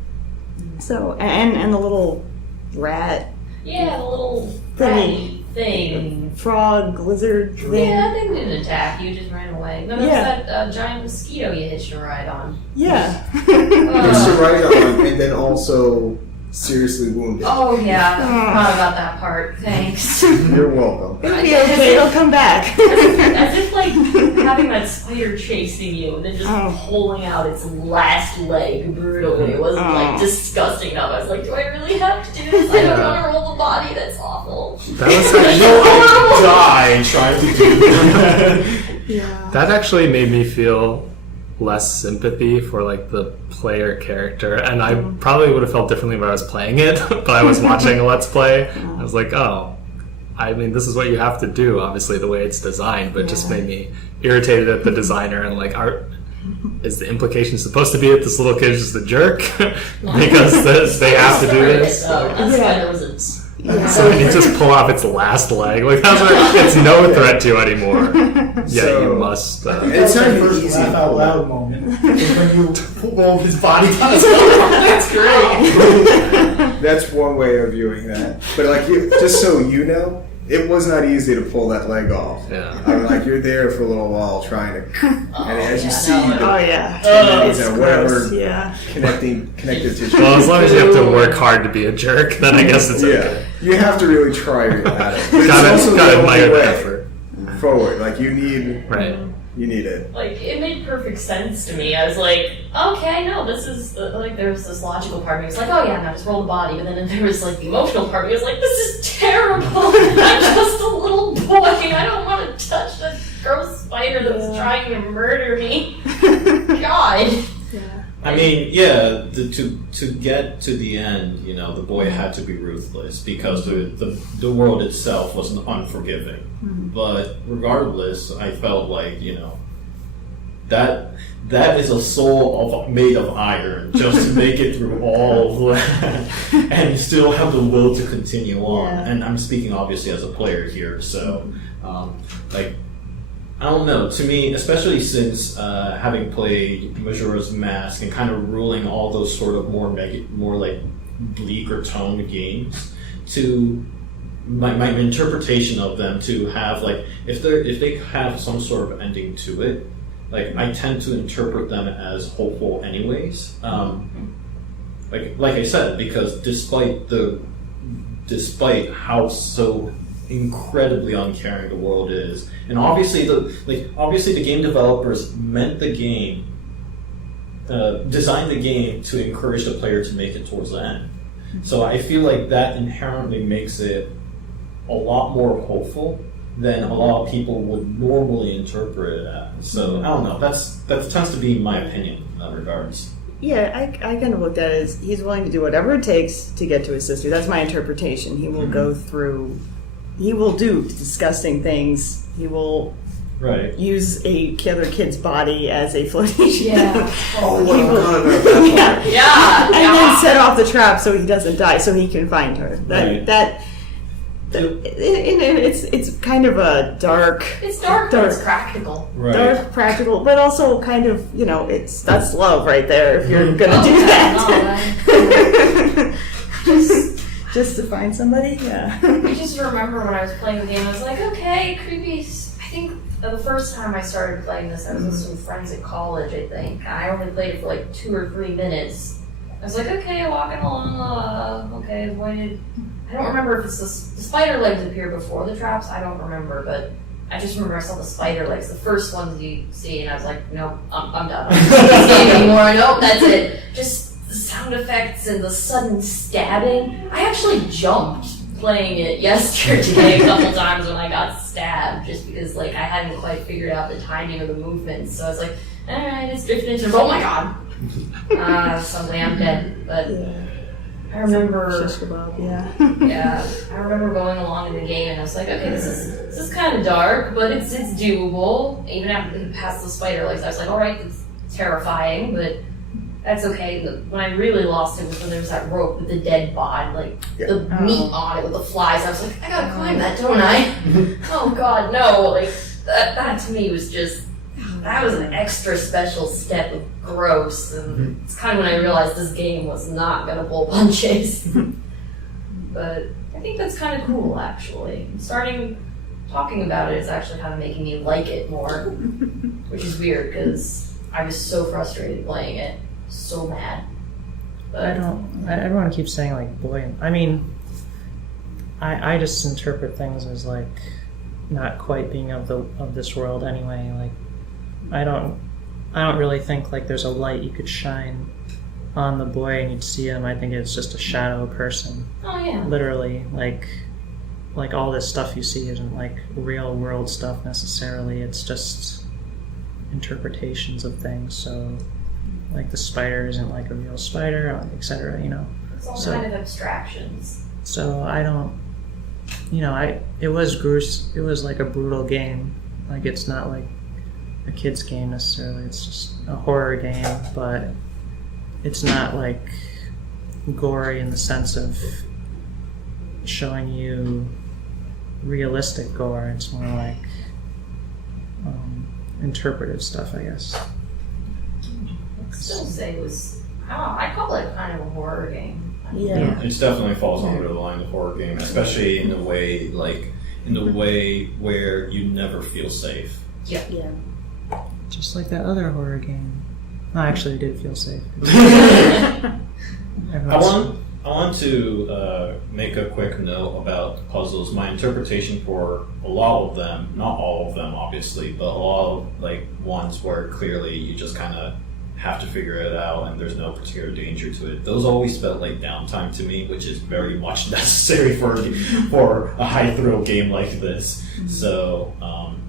So, and the little rat. Yeah, the little Thingy. ratty thing. Frog, lizard thing. Yeah, that thing didn't attack you, just ran away. No, that was that giant mosquito you hitched a ride on. Yeah. It's the right on, and then also seriously wounded. Oh yeah, I forgot about that part. Thanks. You're welcome. It'll be okay, it'll come back. As if like having that spider chasing you and then just pulling out its last leg brutally. It wasn't like disgusting enough. I was like, do I really have to do this? I don't want to roll the body. That's awful. That was die trying to do that. Yeah. That actually made me feel less sympathy for like the player character, and I probably would have felt differently when I was playing it, but I was watching a Let's Play. I was like, oh, I mean, this is what you have to do, obviously the way it's designed, but it just made me irritated at the designer and like, is the implication supposed to be that this little kid is just a jerk because they have to do this? That spider was So when you just pull off its last leg, like it's no threat to you anymore. Yeah, So- you must. It's not even first easy laugh to out pull loud out. moment is when you roll his body down his arm. That's great. That's one way of viewing that. But just so you know, it was not easy to pull that leg off. Yeah. I mean, you're there for a little while trying to, and as you see Oh, the yeah. tendons It's and gross, whatever yeah. connected tissue. Well, as long as you have to work hard to be a jerk, then I guess it's okay. You have to really try at it. But it's Gotta also the admire only the way effort. forward. You need it. Like, it made perfect sense to me. I was like, okay, no, this is, there was this logical part of me. It was like, oh yeah, now just roll the body. But then there was, the emotional part of me. I was like, this is terrible. I'm just a little boy. I don't want to touch this gross spider that's trying to murder me. God. I mean, to get to the end, the boy had to be ruthless because the world itself was unforgiving. But regardless, I felt like, that is a soul made of iron just to make it through all of that and still have the will to continue on. Yeah. And I'm speaking obviously as a player here, so I don't know. To me, especially since having played Majora's Mask and kind of ruling all those sort of more like bleaker toned games, to my interpretation of them to have if they have some sort of ending to it, I tend to interpret them as hopeful anyways. Like I said, because despite how so incredibly uncaring the world is, and obviously the game developers meant the game, designed the game to encourage the player to make it towards the end. So I feel like that inherently makes it a lot more hopeful than a lot of people would normally interpret it as. So I don't know. That tends to be my opinion in that regards. Yeah, I kind of looked at it as he's willing to do whatever it takes to get to his sister. That's my interpretation. He will go through, he will do disgusting things. He will use a other kid's body as a flotation. Yeah. Oh, what about that? Yeah. And then set off the trap so he doesn't die, so he can find her. It's kind of a dark. It's dark, but it's practical. Right. Dark, practical, but also kind of, that's love right there if you're gonna do that. Just to find somebody, yeah. I just remember when I was playing the game, I was like, okay, creepy. I think the first time I started playing this, I was with some friends at college, I think. I only played it for like 2 or 3 minutes. I was like, okay, walking along, okay, avoided. I don't remember if it's the spider legs appear before the traps. I don't remember, but I just remember I saw the spider legs, the first ones you see, and I was like, nope, I'm done. I'm not playing this game anymore. Nope, that's it. Just the sound effects and the sudden stabbing. I actually jumped playing it yesterday a couple times when I got stabbed, just because I hadn't quite figured out the timing of the movements. So I was like, alright, it's drifting into. Oh my god! Suddenly I'm dead, but. Yeah. I remember, I remember going along in the game, and I was like, okay, this is kind of dark, but it's doable. Even after we passed the spider legs, I was like, all right, it's terrifying, but that's okay. When I really lost it was when there was that rope with the dead body, the meat on it with the flies. I was like, I gotta climb that, don't I? Oh God, no! That to me was just. That was an extra special step of gross, and it's kind of when I realized this game was not gonna pull punches. But I think that's kind of cool, actually. Talking about it is actually kind of making me like it more, which is weird because I was so frustrated playing it, so mad. But everyone keeps saying boy. I mean, I just interpret things as not quite being of this world anyway. I don't really think there's a light you could shine on the boy and you'd see him. I think it's just a shadow person. Oh yeah. Literally, all this stuff you see isn't real world stuff necessarily. It's just interpretations of things. So, the spider isn't a real spider, etc. It's all kind of abstractions. So I don't. It was gruesome. It was a brutal game. It's not a kid's game necessarily. It's just a horror game, but it's not gory in the sense of showing you realistic gore. It's more interpretive stuff, I guess. I'd still say it was. I call it kind of a horror game. Yeah. It definitely falls under the line of horror game, especially in the way where you never feel safe. Yeah. Just like that other horror game. No, actually, I did feel safe. I want to make a quick note about puzzles. My interpretation for a lot of them, not all of them obviously, but a lot of ones where clearly you just kind of have to figure it out and there's no particular danger to it. Those always felt like downtime to me, which is very much necessary for a high thrill game like this. So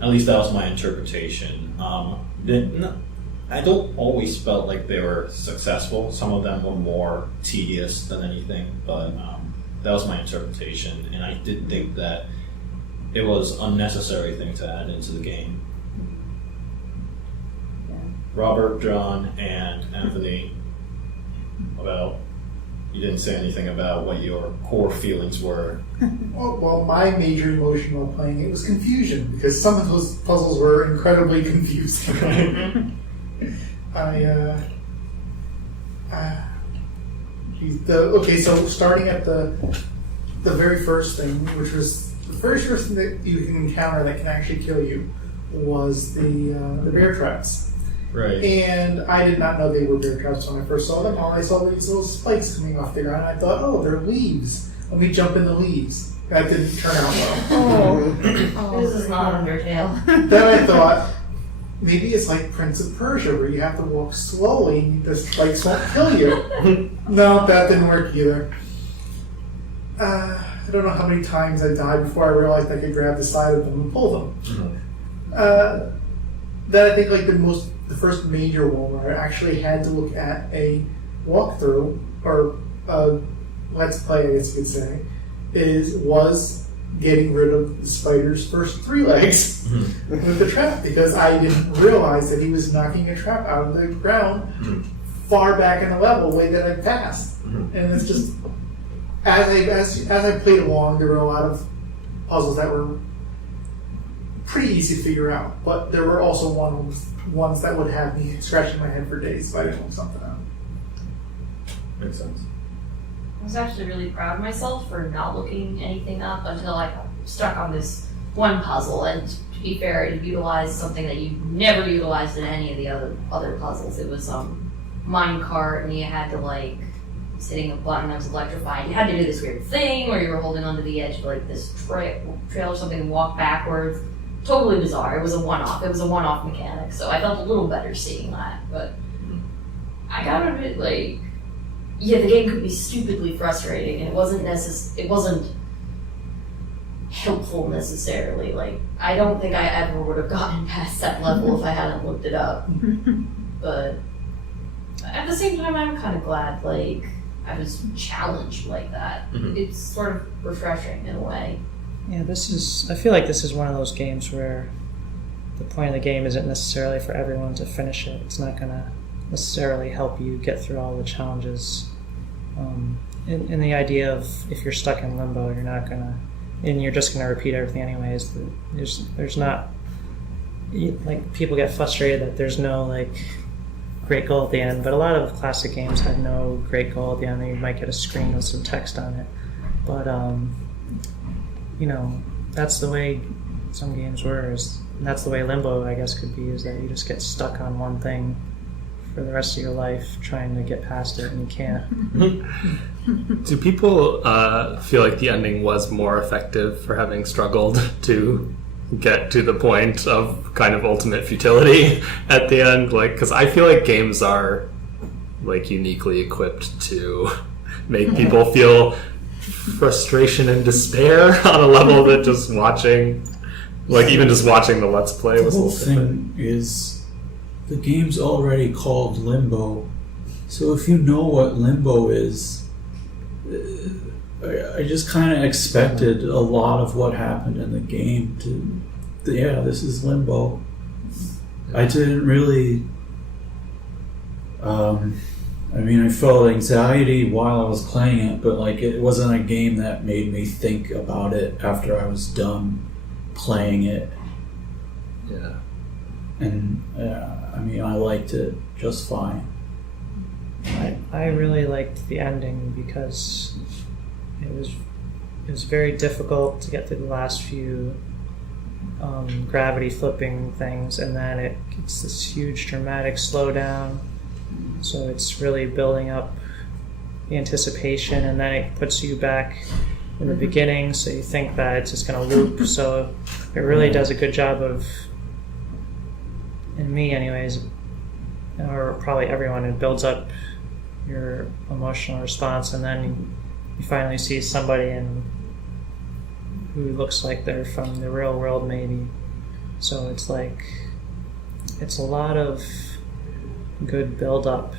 at least that was my interpretation. I don't always felt like they were successful. Some of them were more tedious than anything, but that was my interpretation, and I did think that it was an unnecessary thing to add into the game. Robert, John, and Anthony, you didn't say anything about what your core feelings were. Well, my major emotion while playing it was confusion, because some of those puzzles were incredibly confusing. So starting at the very first thing, which was the very first thing that you can encounter that can actually kill you, was the bear traps. Right. And I did not know they were bear traps when I first saw them. All I saw were these little spikes coming off the ground, and I thought, oh, they're leaves. Let me jump in the leaves. That didn't turn out well. This is not Undertale. Then I thought, maybe it's like Prince of Persia, where you have to walk slowly and the spikes won't kill you. No, that didn't work either. I don't know how many times I died before I realized I could grab the side of them and pull them. Then I think the the first major one where I actually had to look at a walkthrough or let's play, I guess you could say, was getting rid of the spider's first 3 legs with the trap, because I didn't realize that he was knocking a trap out of the ground far back in the level way that I passed. And it's just as I played along, there were a lot of puzzles that were pretty easy to figure out, but there were also ones that would have me scratching my head for days if I didn't look something out. Makes sense. I was actually really proud of myself for not looking anything up until I got stuck on this one puzzle. And to be fair, it utilized something that you never utilized in any of the other puzzles. It was minecart, and you had to was hitting a button that was electrified. You had to do this weird thing where you were holding onto the edge of this trail or something and walk backwards. Totally bizarre. It was a one-off. It was a one-off mechanic, so I felt a little better seeing that. But I got a bit the game could be stupidly frustrating, and it wasn't helpful necessarily. I don't think I ever would have gotten past that level if I hadn't looked it up. But at the same time, I'm kind of glad I was challenged like that. It's sort of refreshing in a way. Yeah, I feel like this is one of those games where the point of the game isn't necessarily for everyone to finish it. It's not going to necessarily help you get through all the challenges. And the idea of if you're stuck in limbo, you're not going to, and you're just going to repeat everything anyways. There's not, people get frustrated that there's no great goal at the end, but a lot of classic games have no great goal at the end. You might get a screen with some text on it, but that's the way some games were. And that's the way Limbo, I guess, could be, is that you just get stuck on one thing for the rest of your life trying to get past it, and you can't. Do people feel like the ending was more effective for having struggled to get to the point of kind of ultimate futility at the end? Because I feel like games are uniquely equipped to make people feel frustration and despair on a level that just watching, even just watching the Let's Play was the a whole little different. thing is the game's already called Limbo, so if you know what Limbo is, I just kind of expected a lot of what happened in the game this is Limbo. I didn't really I felt anxiety while I was playing it, but it wasn't a game that made me think about it after I was done playing it. Yeah. And I liked it just fine. I really liked the ending because it was very difficult to get through the last few gravity flipping things, and then it gets this huge dramatic slowdown. So it's really building up the anticipation, and then it puts you back in the beginning, so you think that it's just going to loop. So it really does a good job of, in me anyways, or probably everyone, it builds up your emotional response, and then you finally see somebody who looks like they're from the real world maybe. So it's it's a lot of good build up,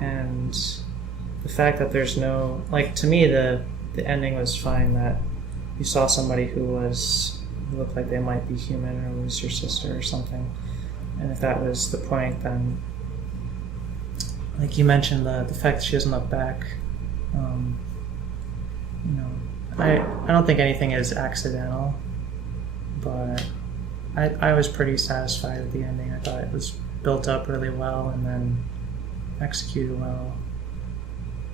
and the fact that there's no, to me the ending was fine, that you saw somebody who looked like they might be human or was your sister or something, and if that was the point, then you mentioned the fact that she doesn't look back, I don't think anything is accidental, but I was pretty satisfied with the ending. I thought it was built up really well and then executed well.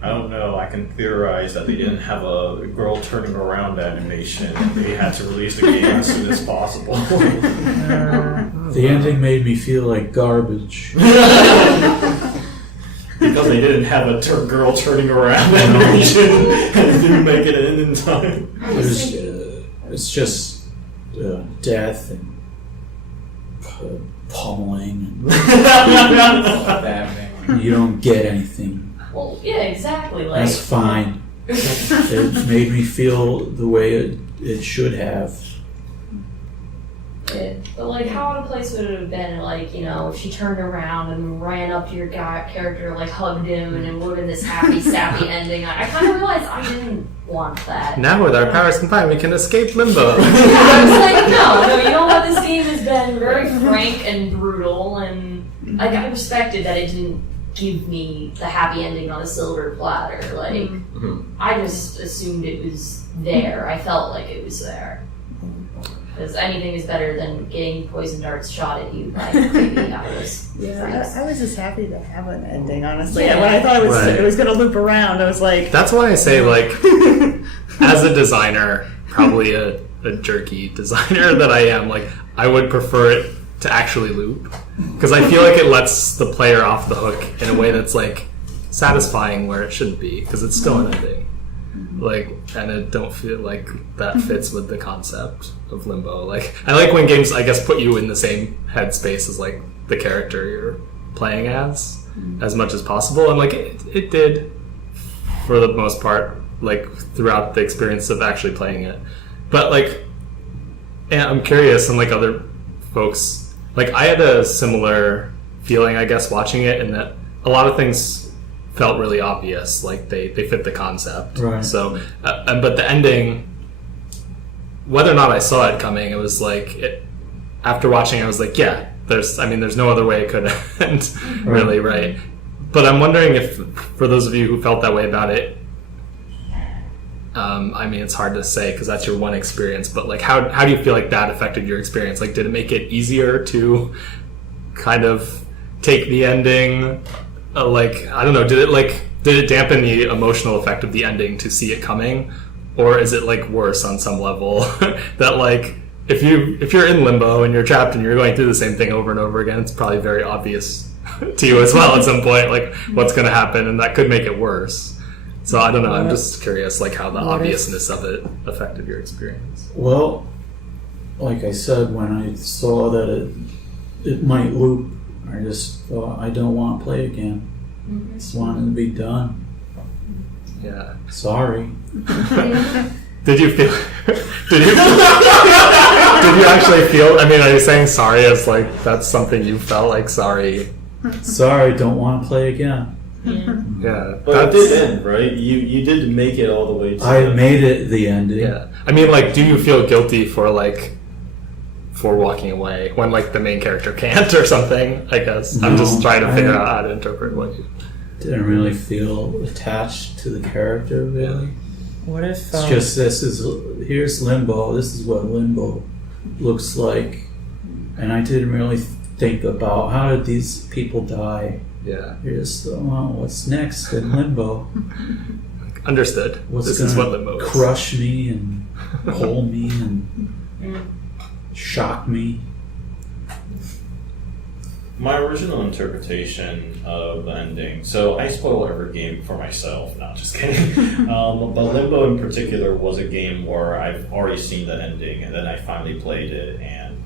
I don't know. I can theorize that they didn't have a girl turning around animation. They had to release the game as soon as possible. The ending made me feel like garbage. Because they didn't have a girl turning around animation and didn't make it in time. It's just death and pummeling. And you don't get anything. Well, yeah, exactly. That's fine. It made me feel the way it should have. Yeah. But like, how out of place would it have been, like, if she turned around and ran up to your character, like hugged him, and it would have been this happy, sappy ending? I kind of realized I didn't want that. Now with our powers combined, we can escape Limbo. I was like, no, you know what? This game has been very frank and brutal, and like I respected that it didn't give me the happy ending on a silver platter. Like, I just assumed it was there. I felt like it was there. Because anything is better than getting poison darts shot at you by creepy eyes. I was just happy to have an ending, honestly. Yeah. When I thought Right. it was going to loop around, I was like... That's why I say, like, as a designer, probably a jerky designer that I am, like, I would prefer it to actually loop. Because I feel like it lets the player off the hook in a way that's, like, satisfying where it shouldn't be, because it's still an ending. Like, and I don't feel like that fits with the concept of Limbo. Like, I like when games, I guess, put you in the same headspace as, like, the character you're playing as much as possible. And, like, it did, for the most part, like, throughout the experience of actually playing it. But, like, and I'm curious, and, like, other folks, like, I had a similar feeling, I guess, watching it, in that a lot of things felt really obvious, like they fit the concept. Right. So, but the ending, whether or not I saw it coming, it was like, after watching, I was like, yeah, there's no other way it could end, really, right? But I'm wondering if, for those of you who felt that way about it, it's hard to say because that's your one experience, but like, how do you feel like that affected your experience? Like, did it make it easier to kind of take the ending? Like, I don't know, did it dampen the emotional effect of the ending to see it coming? Or is it like worse on some level that like, if you're in limbo and you're trapped and you're going through the same thing over and over again, it's probably very obvious to you as well at some point, like what's going to happen, and that could make it worse. So I don't know, I'm just curious like how the obviousness of it affected your experience. Well, like I said, when I saw that it might loop, I just thought, I don't want to play again. I just want it to be done. Yeah. Sorry. Did you feel? Did you actually feel? I mean, are you saying sorry as like that's something you felt like sorry? Sorry, don't want to play again. Yeah. But it did end, right? You did make it all the way to I made it the ending. Yeah. I mean, like, do you feel guilty for walking away when like the main character can't or something? I guess I'm just trying to figure out how to interpret what you didn't really feel attached to the character really. What if It's just here's Limbo. This is what Limbo looks like, and I didn't really think about how did these people die. Yeah. You're just what's next in Limbo? Understood. This is what Limbo is. Crush me and pull me and shock me. My original interpretation of the ending, so I spoil every game for myself, not just kidding. But Limbo in particular was a game where I've already seen the ending, and then I finally played it, and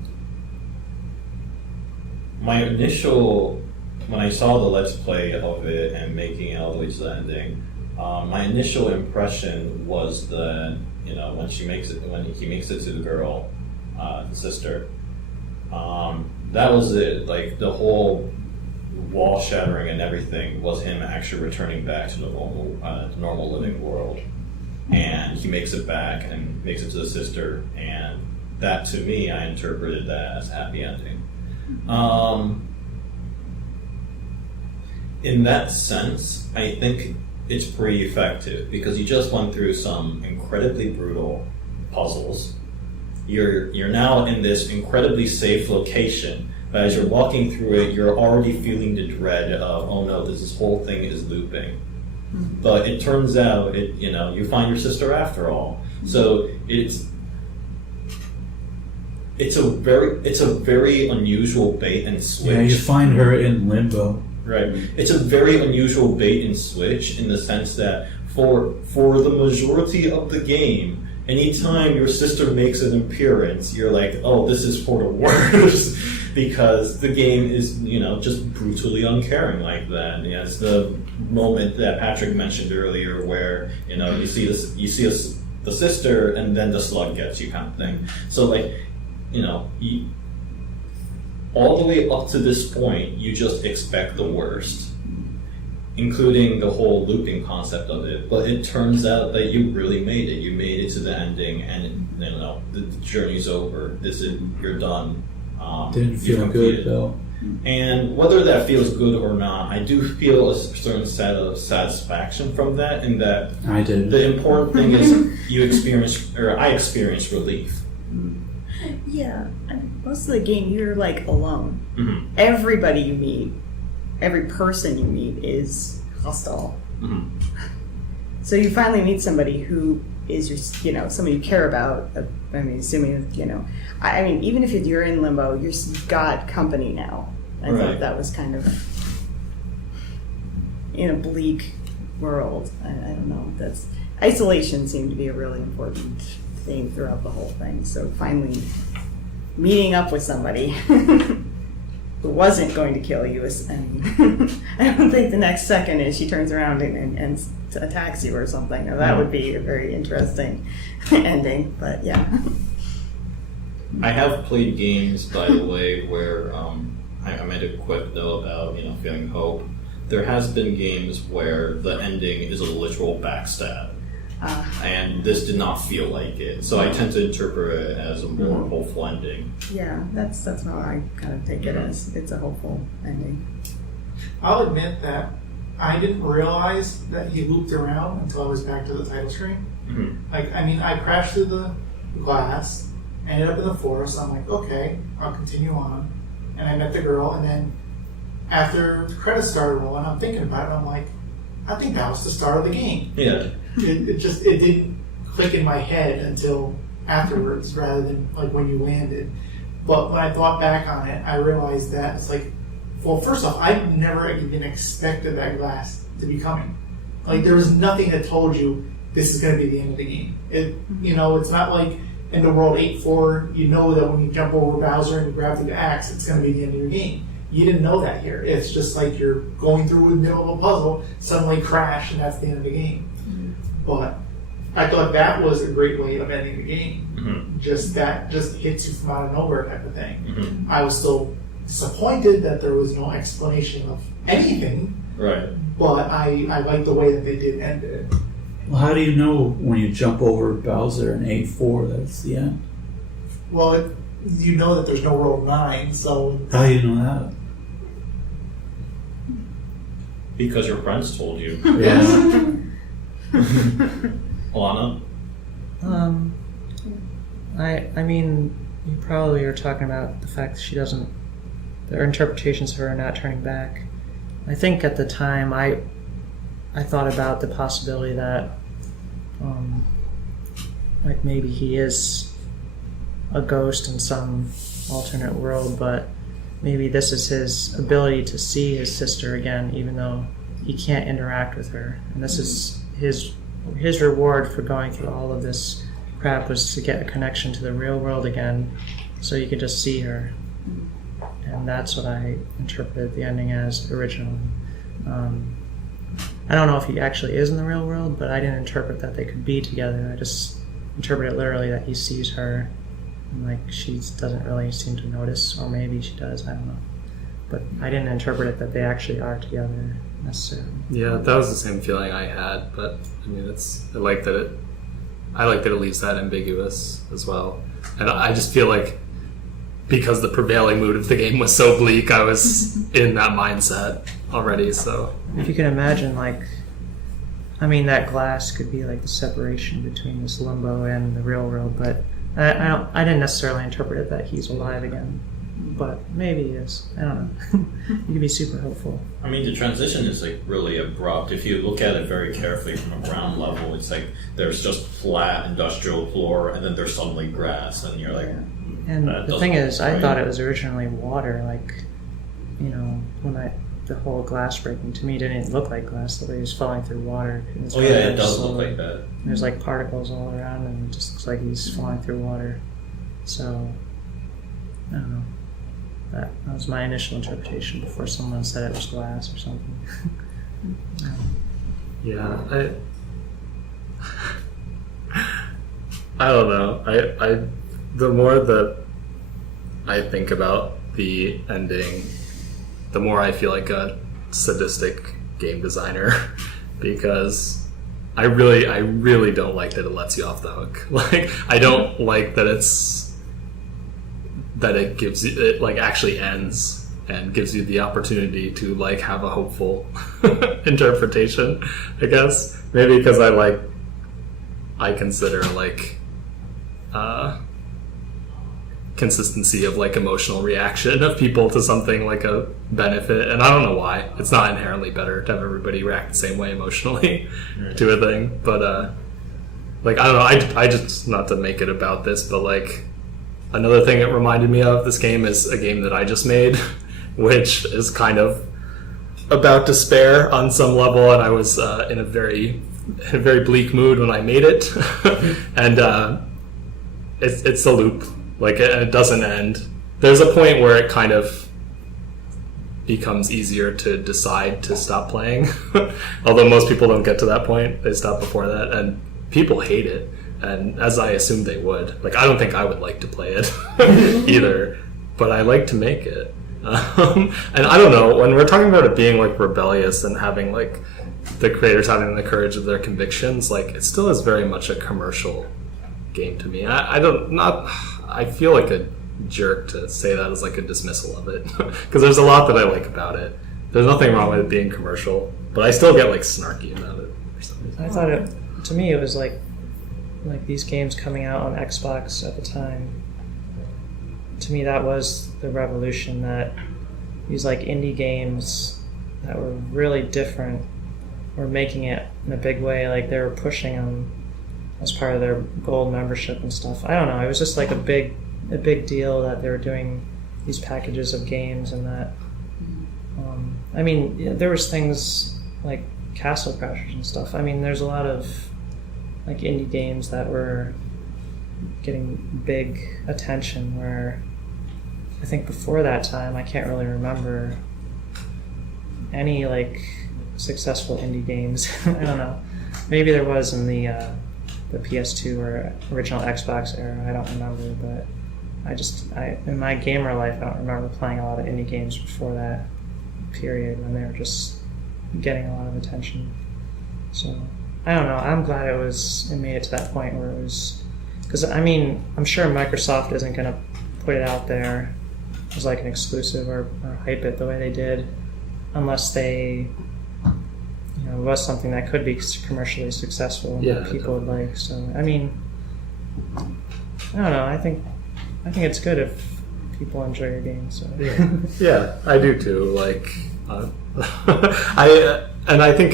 my initial, when I saw the Let's Play of it and making it all the way to the ending, my initial impression was that, when he makes it to the girl, the sister, that was it. Like, the whole wall shattering and everything was him actually returning back to the normal living world. And he makes it back and makes it to the sister, and that, to me, I interpreted that as a happy ending. In that sense, I think it's pretty effective, because you just went through some incredibly brutal puzzles. You're now in this incredibly safe location, but as you're walking through it, you're already feeling the dread of, oh no, this whole thing is looping. But it turns out, you find your sister after all. So it's a very unusual bait and switch. Yeah, you find her in Limbo. Right. It's a very unusual bait and switch in the sense that for the majority of the game, anytime your sister makes an appearance, you're like, oh, this is for the worst, because the game is, just brutally uncaring like that. Yeah, it's the moment that Patrick mentioned earlier where, you see the sister and then the slug gets you kind of thing. So like, all the way up to this point, you just expect the worst, including the whole looping concept of it. But it turns out that you really made it. You made it to the ending, and the journey's over. You're done. Didn't you feel completed. good though. And whether that feels good or not, I do feel a certain set of satisfaction from that. In that, I did. the important thing is I experience relief. Yeah, most of the game you're like alone. Mm-hmm. Everybody you meet, every person you meet is hostile. Mm-hmm. So you finally meet somebody who is your, somebody you care about. I mean, assuming I mean, even if you're in limbo, you've got company now. I Right. thought that was kind of in a bleak world. I don't know. Isolation seemed to be a really important theme throughout the whole thing. So finally, meeting up with somebody who wasn't going to kill you is, I don't think the next second is she turns around and attacks you or something. Now, that would be a very interesting ending. But yeah. I have played games, by the way, where I made a quick note about feeling hope. There has been games where the ending is a literal backstab, and this did not feel like it. So I tend to interpret it as a more hopeful ending. Yeah, that's how I kind of take it as. It's a hopeful ending. I'll admit that I didn't realize that he looped around until I was back to the title screen. Mm-hmm. I crashed through the glass, ended up in the forest. I'm like, okay, I'll continue on. And I met the girl, and then after the credits started rolling, I'm thinking about it, and I'm like, I think that was the start of the game. Yeah. It didn't click in my head until afterwards, rather than like when you landed. But when I thought back on it, I realized that it's like, well, first off, I never even expected that glass to be coming. Like, there was nothing that told you this is going to be the end of the game. It's not like in the World 8-4, you know that when you jump over Bowser and you grab the axe, it's going to be the end of your game. You didn't know that here. It's just like you're going through the middle of a puzzle, suddenly crash, and that's the end of the game. But I thought that was a great way of ending the game. Mm-hmm. Just hits you from out of nowhere type of thing. Mm-hmm. I was still disappointed that there was no explanation of anything. Right. But I liked the way that they did end it. Well, how do you know when you jump over Bowser in 8-4 that it's the end? Well, you know that there's no World 9, so... How do you know that? Because your friends told you. Yeah. Alana? I mean, you probably are talking about the fact that she doesn't, their interpretations of her not turning back. I think at the time I thought about the possibility that like maybe he is a ghost in some alternate world, but maybe this is his ability to see his sister again, even though he can't interact with her. And this is his reward for going through all of this crap, was to get a connection to the real world again, so you could just see her. And that's what I interpreted the ending as originally. I don't know if he actually is in the real world, but I didn't interpret that they could be together. I just interpret it literally that he sees her, and like she doesn't really seem to notice, or maybe she does, I don't know. But I didn't interpret it that they actually are together necessarily. Yeah, that was the same feeling I had, but I mean, I like that it leaves that ambiguous as well. And I just feel like because the prevailing mood of the game was so bleak, I was in that mindset already. So if you can imagine, like, I mean, that glass could be like the separation between this limbo and the real world, but I didn't necessarily interpret it that he's alive again. But maybe he is. I don't know. You can be super hopeful. I mean, the transition is like really abrupt. If you look at it very carefully from a ground level, it's like there's just flat industrial floor, and then there's suddenly grass, and you're like. And the thing is, I thought it was originally water. Like, when the whole glass breaking, to me, didn't look like glass. The way it was falling through water. Oh yeah, it does look like that. There's like particles all around, and it just looks like he's falling through water. So, I don't know. That was my initial interpretation before someone said it was glass or something. yeah, I don't know. The more that I think about the ending, the more I feel like a sadistic game designer because I really don't like that it lets you off the hook. Like, I don't like that it gives you, it like actually ends and gives you the opportunity to like have a hopeful interpretation, I guess. Maybe because I consider like consistency of like emotional reaction of people to something like a benefit, and I don't know why. It's not inherently better to have everybody react the same way emotionally to a thing, but like, I don't know, I just, not to make it about this, but like another thing it reminded me of this game is a game that I just made, which is kind of about despair on some level, and I was in a very bleak mood when I made it. And it's a loop, like it doesn't end. There's a point where it kind of becomes easier to decide to stop playing. Although most people don't get to that point, they stop before that, and people hate it, and as I assumed they would. Like, I don't think I would like to play it either, but I like to make it. And I don't know, when we're talking about it being like rebellious and having like the creators having the courage of their convictions, like it still is very much a commercial game to me. I feel like a jerk to say that as like a dismissal of it because there's a lot that I like about it. There's nothing wrong with it being commercial, but I still get like snarky about it for some reason. I thought to me it was like these games coming out on Xbox at the time. To me, that was the revolution, that these like indie games that were really different were making it in a big way. Like, they were pushing them as part of their gold membership and stuff. I don't know. It was just like a big deal that they were doing these packages of games, and that. I mean, there was things like Castle Crashers and stuff. I mean, there's a lot of like indie games that were getting big attention, where I think before that time I can't really remember any like successful indie games. I don't know. Maybe there was in the PS2 or original Xbox era. I don't remember, but I in my gamer life I don't remember playing a lot of indie games before that period when they were just getting a lot of attention. So I don't know. I'm glad it made it to that point where it was, because I mean, I'm sure Microsoft isn't going to put it out there as like an exclusive or hype it the way they did, unless they, it was something that could be commercially successful and that people would like. So I mean, I don't know. I think it's good if people enjoy your game. So yeah, I do too. Like, I think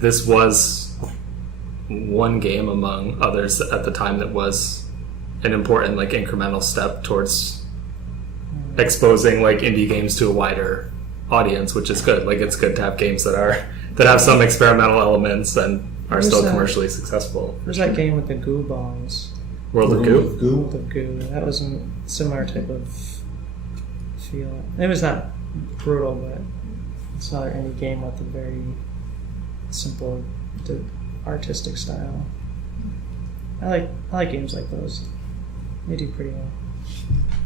this was one game among others at the time that was an important like incremental step towards exposing like indie games to a wider audience, which is good. Like, it's good to have games that have some experimental elements and are still commercially successful. There's that game with the goo balls. World of Goo? World of Goo. That was a similar type of feel. It was not brutal, but it's another indie game with a very simple artistic style. I like games like those. They do pretty well.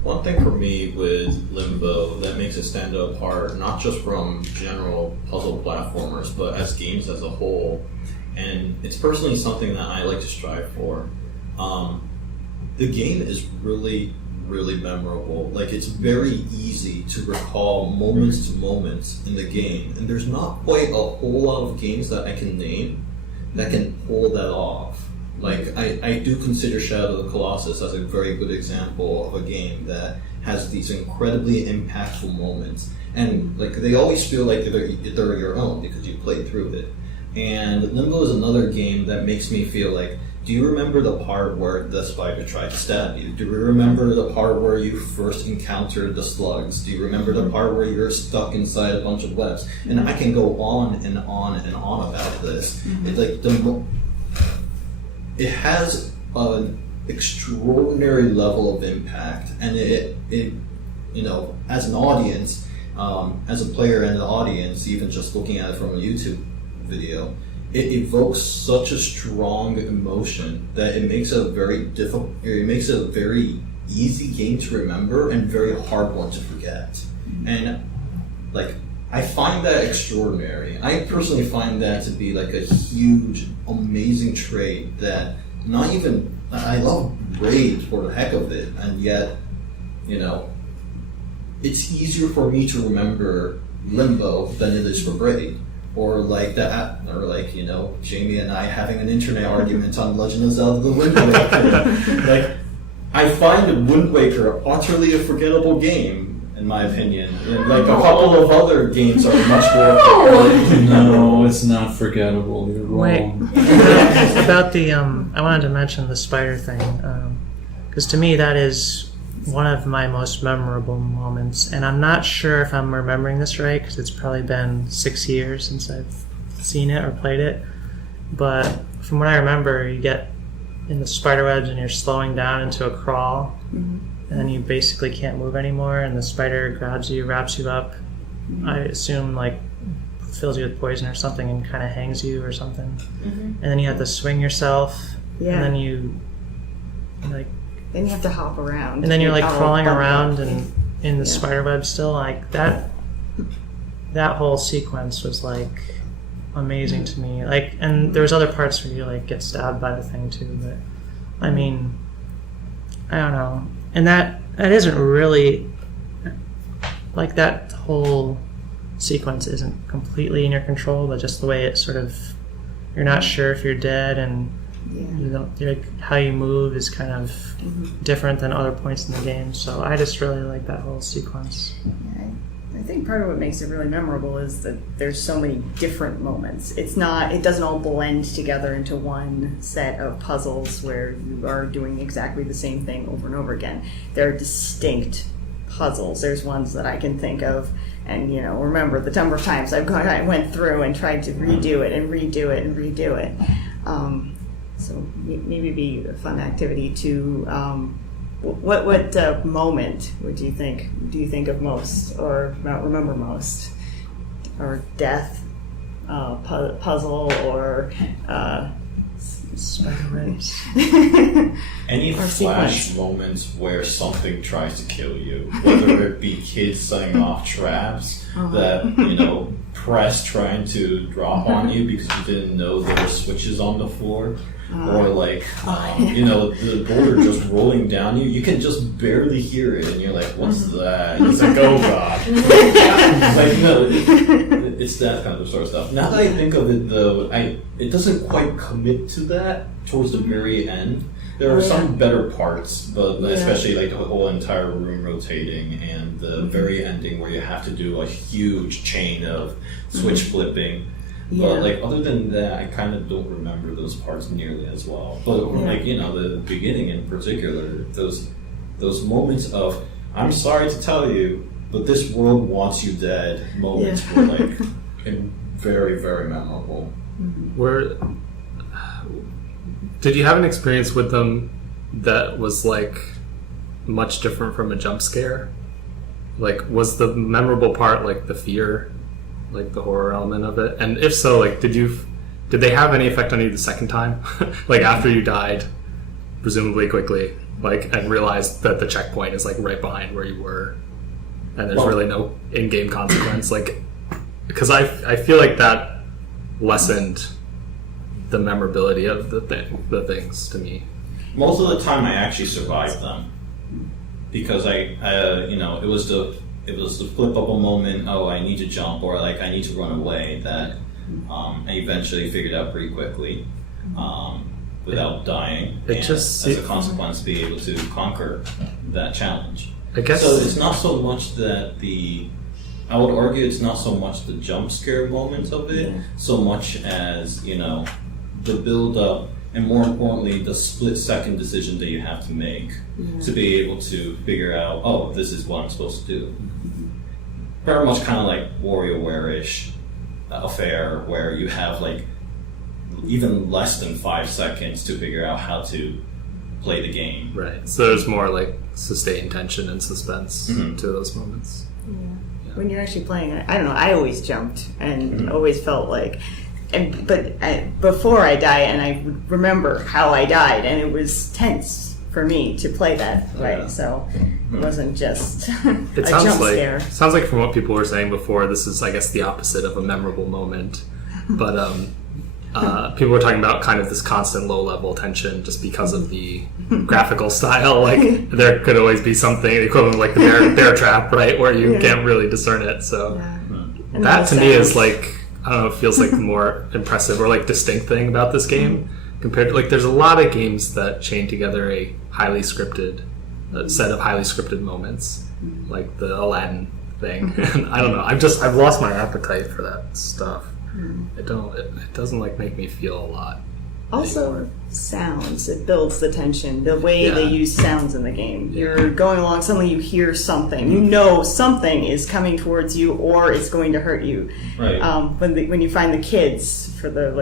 One thing for me with Limbo that makes it stand apart, not just from general puzzle platformers, but as games as a whole, and it's personally something that I like to strive for. The game is really, really memorable. Like, it's very easy to recall moments to moments in the game, and there's not quite a whole lot of games that I can name that can pull that off. Like, I do consider Shadow of the Colossus as a very good example of a game that has these incredibly impactful moments, and like, they always feel like they're your own because you played through it. And Limbo is another game that makes me feel like, do you remember the part where the spider tried to stab you? Do you remember the part where you first encountered the slugs? Do you remember the part where you're stuck inside a bunch of webs? And I can go on and on and on about this. It's like it has an extraordinary level of impact, and it as an audience, as a player and an audience, even just looking at it from a YouTube video, it evokes such a strong emotion that it makes it very easy game to remember and very hard one to forget. And like, I find that extraordinary. I personally find that to be like a huge, amazing trait that not even, I love Braid for the heck of it, and yet, you know, it's easier for me to remember Limbo than it is for Braid. Or like that, or like, you know, Jamie and I having an internet argument on Legend of Zelda: The Wind Waker. Like, I find Wind Waker utterly a forgettable game, in my opinion. And like a couple of other games are much more. No, it's not forgettable. You're wrong. Wait, about the I wanted to mention the spider thing, because to me that is one of my most memorable moments, and I'm not sure if I'm remembering this right because it's probably been 6 years since I've seen it or played it, but from what I remember, you get in the spider webs and you're slowing down into a crawl, and then you basically can't move anymore, and the spider grabs you, wraps you up, I assume like fills you with poison or something and kind of hangs you or something, and then you have to swing yourself, and then you like Then you have to hop around. and then you're like all crawling bumped around up. and in the spider web still, like that whole sequence was like amazing to me. Like, and there was other parts where you like get stabbed by the thing too, but I mean, I don't know. And that isn't really like, that whole sequence isn't completely in your control, but just the way it sort of, you're not sure if you're dead, and you know, like, how you move is kind of different than other points in the game. So I just really like that whole sequence. Yeah, I think part of what makes it really memorable is that there's so many different moments. It doesn't all blend together into one set of puzzles where you are doing exactly the same thing over and over again. There are distinct puzzles. There's ones that I can think of, and you know, remember the number of times I went through and tried to redo it and redo it and redo it. So maybe it'd be a fun activity to. What moment would you think? Do you think of most, or remember most, or death, puzzle, or Spider webs. Any Or flash sequence. moments where something tries to kill you, whether it be kids setting off traps that, you know, press trying to drop on you because you didn't know there were switches on the floor, or like, you know, the boulder just rolling down you can just barely hear it, and you're like, what's that? And it's like, oh god. It's like, no, it's that kind of sort of stuff. Now that I think of it though, it doesn't quite commit to that towards the very end. There are some better parts, but especially like the whole entire room rotating and the very ending where you have to do a huge chain of switch flipping. But like, other than that, I kind of don't remember those parts nearly as well. But like, you know, the beginning in particular, those moments of, I'm sorry to tell you, but this world wants you dead moments were like very, very memorable. Did you have an experience with them that was like much different from a jump scare? Like, was the memorable part like the fear, like the horror element of it? And if so, like, did they have any effect on you the second time? Like, after you died, presumably quickly, like, and realized that the checkpoint is like right behind where you were, and there's really no in-game consequence. Like, because I feel like that lessened the memorability of the things to me. Most of the time, I actually survived them because you know, it was the flip up a moment. Oh, I need to jump, or like I need to run away. That I eventually figured out pretty quickly without dying. As a consequence, be able to conquer that challenge. I guess so. It's not so much that I would argue it's not so much the jump scare moment of it, so much as, you know, the build up, and more importantly, the split second decision that you have to make to be able to figure out, oh, this is what I'm supposed to do. Very much kind of like WarioWare-ish affair, where you have like even less than 5 seconds to figure out how to play the game. Right. So there's more like sustained tension and suspense to those moments. When you're actually playing, I don't know, I always jumped and always felt like, but before I die, and I remember how I died, and it was tense for me to play that way. Yeah. So it wasn't just It a sounds jump like scare. sounds like from what people were saying before, this is I guess the opposite of a memorable moment. But people were talking about kind of this constant low level tension just because of the graphical style. Like there could always be something the equivalent of like the bear trap, right, where you can't really discern it. So And that to the me is sounds. like I don't know, it feels like the more impressive or like distinct thing about this game compared to like there's a lot of games that chain together a highly scripted set of highly scripted moments, like the Aladdin thing. And I don't know, I've lost my appetite for that stuff. It doesn't like make me feel a lot. Also, sounds. It builds the tension. The way Yeah. they use sounds in the game. You're going along, suddenly you hear something. You know something is coming towards you, or it's going to hurt you. Right. When you find the kids for that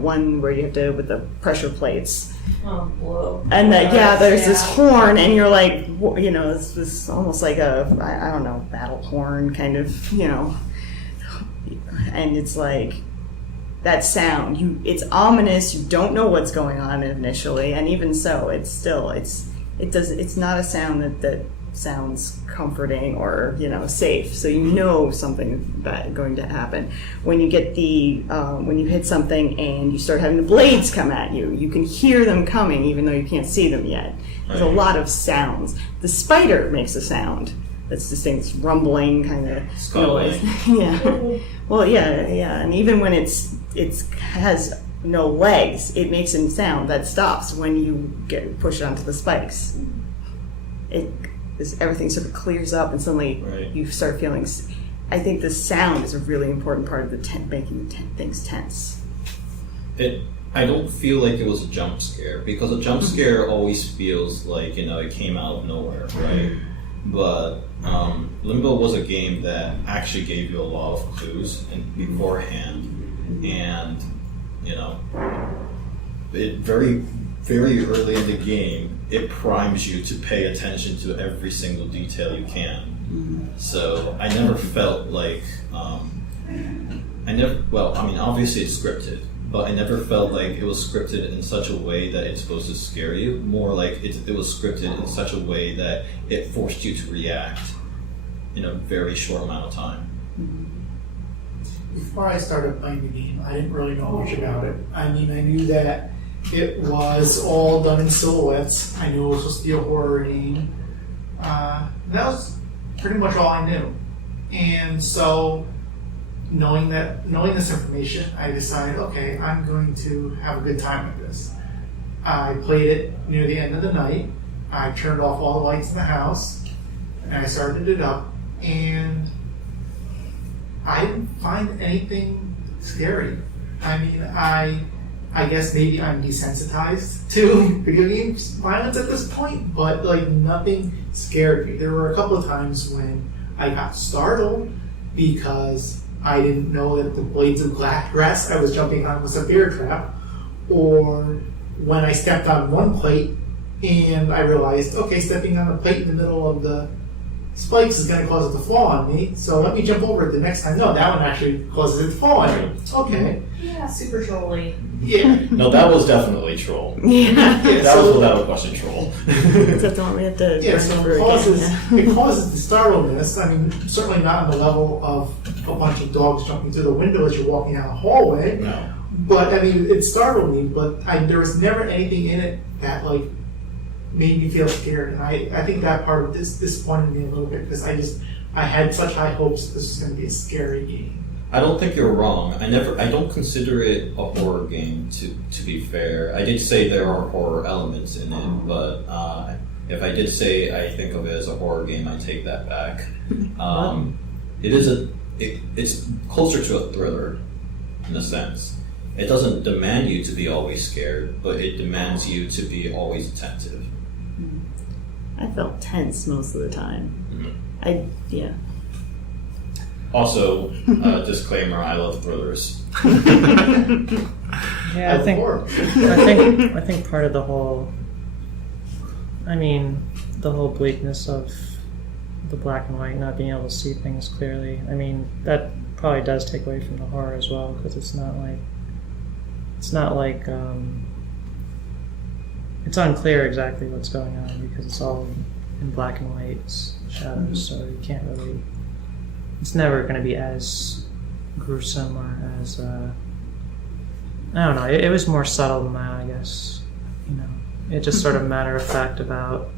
one where you have to with the pressure plates, Oh, whoa. and there's this horn, and you're like, it's this almost like a I don't know, battle horn kind of, and it's like. That sound, it's ominous. You don't know what's going on initially, and even so, it's not a sound that sounds comforting or safe. So you know something bad going to happen when you get when you hit something and you start having the blades come at you. You can hear them coming even though you can't see them yet. There's a lot of sounds. The spider makes a sound that's distinct, it's rumbling kind of noise. Yeah. Well, yeah, and even when it has no legs, it makes a sound that stops when you push it onto the spikes. Everything sort of clears up, and suddenly you start feeling. I think the sound is a really important part of making things tense. I don't feel like it was a jump scare, because a jump scare always feels like it came out of nowhere, right? But Limbo was a game that actually gave you a lot of clues beforehand, and it very, very early in the game it primes you to pay attention to every single detail you can. So I never felt like obviously it's scripted, but I never felt like it was scripted in such a way that it's supposed to scare you. More like it was scripted in such a way that it forced you to react in a very short amount of time. Before I started playing the game, I didn't really know much about it. I mean, I knew that it was all done in silhouettes. I knew it was supposed to be a horror game. That was pretty much all I knew. And so, knowing this information, I decided, okay, I'm going to have a good time with this. I played it near the end of the night. I turned off all the lights in the house, and I started it up, and I didn't find anything scary. I mean, I guess maybe I'm desensitized to video games violence at this point, but nothing scared me. There were a couple of times when I got startled because I didn't know that the blades of grass I was jumping on was a bear trap, or when I stepped on one plate and I realized, okay, stepping on a plate in the middle of the spikes is going to cause it to fall on me, so let me jump over it the next time. No, that one actually causes it to fall on me. Okay. Yeah, super trolly. Yeah. No, that was definitely troll. Yeah. That was without a question troll. That's the one we have to Yeah, so remember it causes, again. it causes the startledness. I mean, certainly not on the level of a bunch of dogs jumping through the window as you're walking down a hallway. No. But, I mean, it startled me, but there was never anything in it that, made me feel scared. And I think that part of this disappointed me a little bit, because I had such high hopes that this was going to be a scary game. I don't think you're wrong. I don't consider it a horror game, to be fair. I did say there are horror elements in it, but if I did say I think of it as a horror game, I take that back. It's closer to a thriller, in a sense. It doesn't demand you to be always scared, but it demands you to be always attentive. I felt tense most of the time. Mm-hmm. Also, disclaimer: I love thrillers. Yeah, I think part of the whole bleakness of the black and white, not being able to see things clearly. I mean, that probably does take away from the horror as well, because it's not like it's unclear exactly what's going on because it's all in black and white shadows, so you can't really. It's never going to be as gruesome or as I don't know. It was more subtle than that, I guess. You know, it just sort of matter of fact about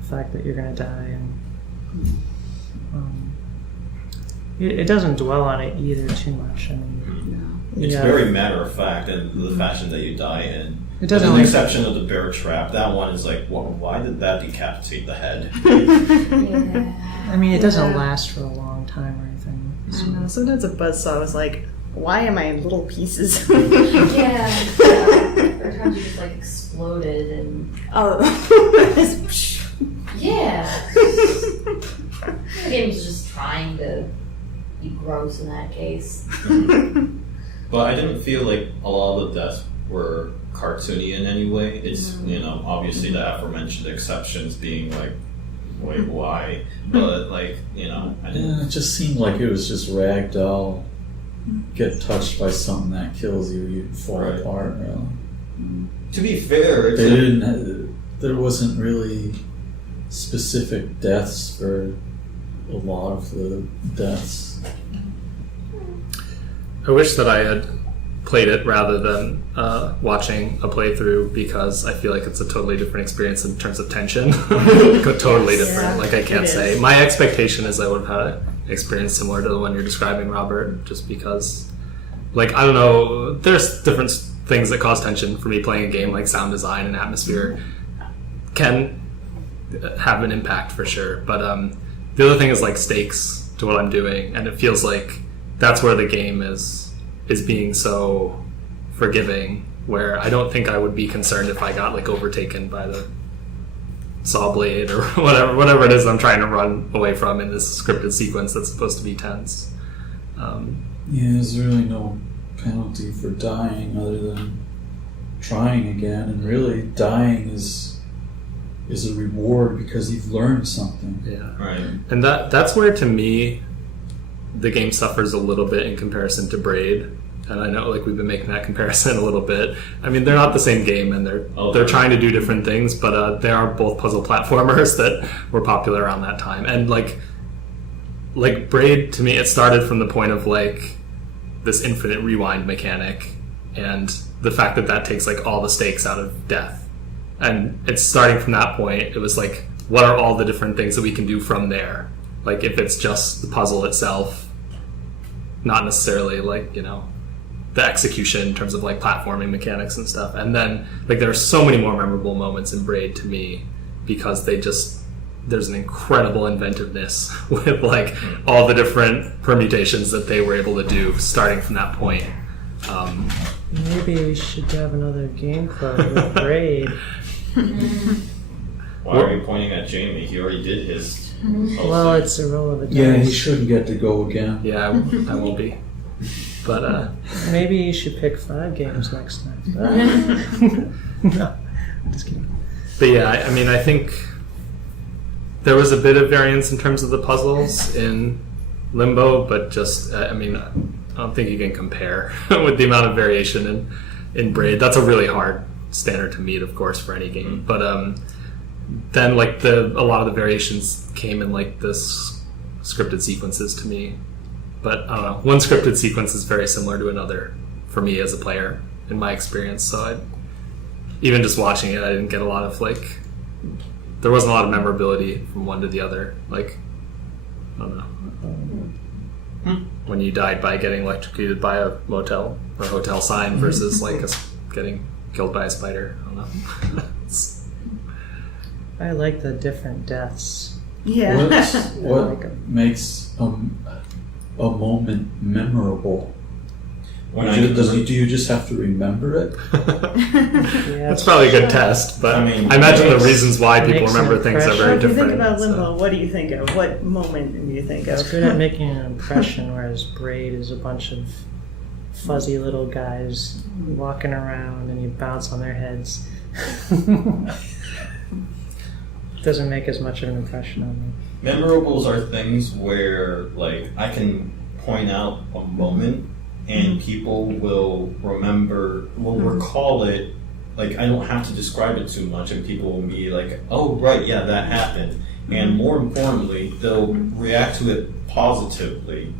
the fact that you're going to die, and it doesn't dwell on it either too much. I mean, It's very matter of fact in the fashion that you die in. It doesn't. With Like, the exception of the bear trap, that one is like, well, why did that decapitate the head? I mean, it doesn't last for a long time or anything. I don't know. Sometimes a buzzsaw was like, why am I in little pieces? Yeah. There are times you just like exploded and yeah. The game was just trying to be gross in that case. But I didn't feel like a lot of the deaths were cartoony in any way. It's, obviously the aforementioned exceptions being like, wait, why? But like, I didn't. Yeah, it just seemed like it was just ragdoll. Get touched by something that kills you, you fall apart. Really. To be fair, it's They didn't. There wasn't really specific deaths for a lot of the deaths. I wish that I had played it rather than watching a playthrough because I feel like it's a totally different experience in terms of tension. Totally different. Yeah, like I can't it say. is. My expectation is I would have had an experience similar to the one you're describing, Robert, just because, like, I don't know, there's different things that cause tension for me playing a game, like sound design and atmosphere can have an impact for sure. But the other thing is like stakes to what I'm doing, and it feels like that's where the game is being so forgiving, where I don't think I would be concerned if I got like overtaken by the saw blade or whatever it is I'm trying to run away from in this scripted sequence that's supposed to be tense. Yeah, there's really no penalty for dying other than trying again, and really dying is a reward because you've learned something. Yeah, right. and that's where to me the game suffers a little bit in comparison to Braid. And I know, like, we've been making that comparison a little bit. I mean, they're not the same game, and they're trying to do different things, but they are both puzzle platformers that were popular around that time. And like Braid, to me, it started from the point of like this infinite rewind mechanic, and the fact that takes like all the stakes out of death. And it's starting from that point. It was like, what are all the different things that we can do from there? Like, if it's just the puzzle itself, not necessarily like, the execution in terms of like platforming mechanics and stuff. And then like there are so many more memorable moments in Braid to me because there's an incredible inventiveness with like all the different permutations that they were able to do starting from that point. maybe we should have another game club with Braid. Why are you pointing at Jamie? He already did his. Well, it's a roll of the dice. Yeah, he shouldn't get to go again. Yeah, I won't be. But Maybe you should pick 5 games next time. No, I'm just kidding. But yeah, I mean, I think there was a bit of variance in terms of the puzzles in Limbo, but just, I mean, I don't think you can compare with the amount of variation in Braid. That's a really hard standard to meet, of course, for any game. But then, like, a lot of the variations came in, like, this scripted sequences to me. But, I don't know, one scripted sequence is very similar to another for me as a player, in my experience. So even just watching it, I didn't get a lot of, like, there wasn't a lot of memorability from one to the other. Like, I don't know. When you died by getting electrocuted by a motel or hotel sign versus, like, getting killed by a spider. I don't know. I like the different deaths. Yeah. What makes a moment memorable? Do you just have to remember it? Yeah, That's probably a good test, but I mean, I imagine the makes- reasons why people makes an remember things are impression. very If you different. think about Limbo, so. what do you think of? What moment do you think It's of? good at making an impression, whereas Braid is a bunch of fuzzy little guys walking around and you bounce on their heads. Doesn't make as much of an impression on me. Memorables are things where, like, I can point out a moment and people will recall it like I don't have to describe it too much, and people will be like, "Oh, right, yeah, that happened." And more importantly, they'll react to it positively,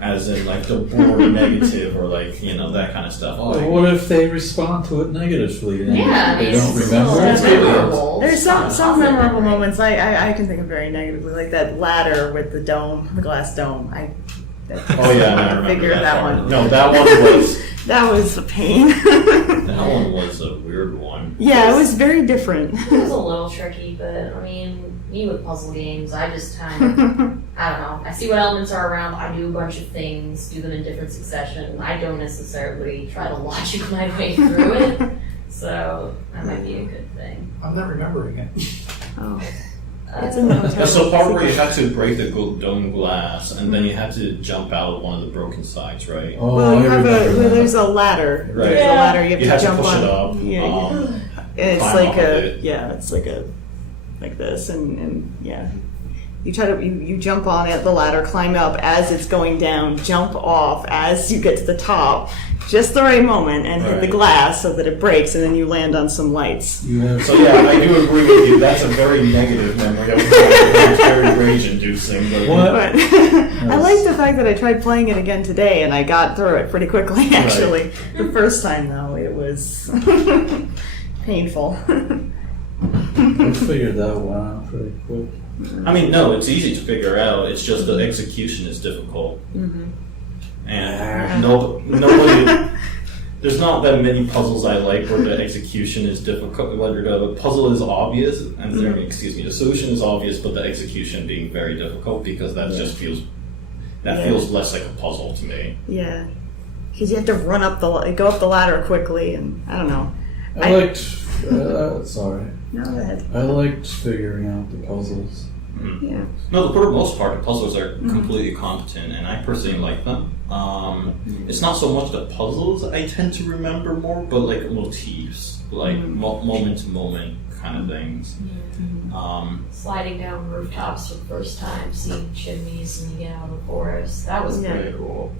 as in like they'll board negative or like that kind of stuff. Oh, Well, what if they respond to it negatively? And Yeah, they I mean, don't it's remember still it. memorable. There's some Positive. memorable moments I can think of very negatively, like that ladder with the dome, the glass dome. Oh yeah, I remember figure that part. one. No, that one was That was a pain. that one was a weird one. Yeah, it was very different. It was a little tricky, but I mean, me with puzzle games, I just kind of, I don't know. I see what elements are around. I do a bunch of things, do them in different succession. I don't necessarily try to logic my way through it, so that might be a good thing. I'm not remembering it. Oh. It's in the hotel. That's the part where you had to break the dome glass, and then you had to jump out of one of the broken sides, right? Oh, Well, I you have remember that. there's a ladder. Right. There's a ladder you have You to had to jump push on. it up. Yeah, it's climb like up a it. it's like this, and yeah. You try to you jump on it, the ladder, climb up as it's going down, jump off as you get to the top, just the right moment, and hit the Right. glass so that it breaks, and then you land on some lights. You have So yeah, I do agree with you. That's a very negative memory. That was very rage-inducing. But What? But I like the fact that I tried playing it again today, and I got through it pretty quickly. Actually, the first time though, it was painful. I figured that one out pretty quick. I mean, no, it's easy to figure out. It's just the execution is difficult, and nobody. There's not that many puzzles I like where the execution is difficult. Whether the puzzle is obvious, and the solution is obvious, but the execution being very difficult because that just feels feels less like a puzzle to me. Yeah, because you have to run up go up the ladder quickly, and I don't know. I liked. Sorry. No, go ahead. I liked figuring out the puzzles. Yeah. No, for the most part, the puzzles are completely competent, and I personally like them. It's not so much the puzzles I tend to remember more, but like motifs, like moment to moment kind of things. Sliding down rooftops for the first time, seeing chimneys, and you get out of the forest. That was pretty cool.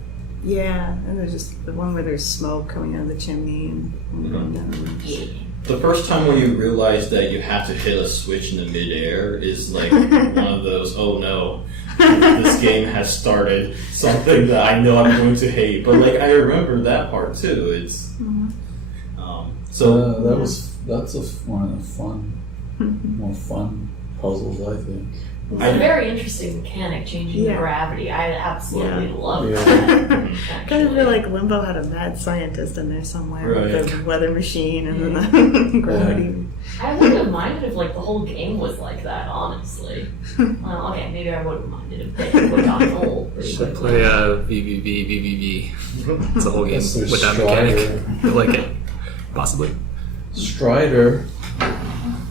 Yeah, and there's just the one where there's smoke coming out of the chimney, and Yeah. The first time when you realize that you have to hit a switch in the midair is like one of those, oh no, this game has started something that I know I'm going to hate. But like I remember that part too. It's That's one of the more fun puzzles, I think. It's a very interesting mechanic, changing the gravity. I absolutely love Yeah. that. kind of feel like Limbo had a mad scientist in there somewhere with the weather machine and then the gravity. I wouldn't have minded if like the whole game was like that, honestly. Well, okay, maybe I wouldn't have minded if they would got old pretty Should quickly. play VVV. It's a whole game That's their with that Strider. mechanic. I like it. Possibly. Strider.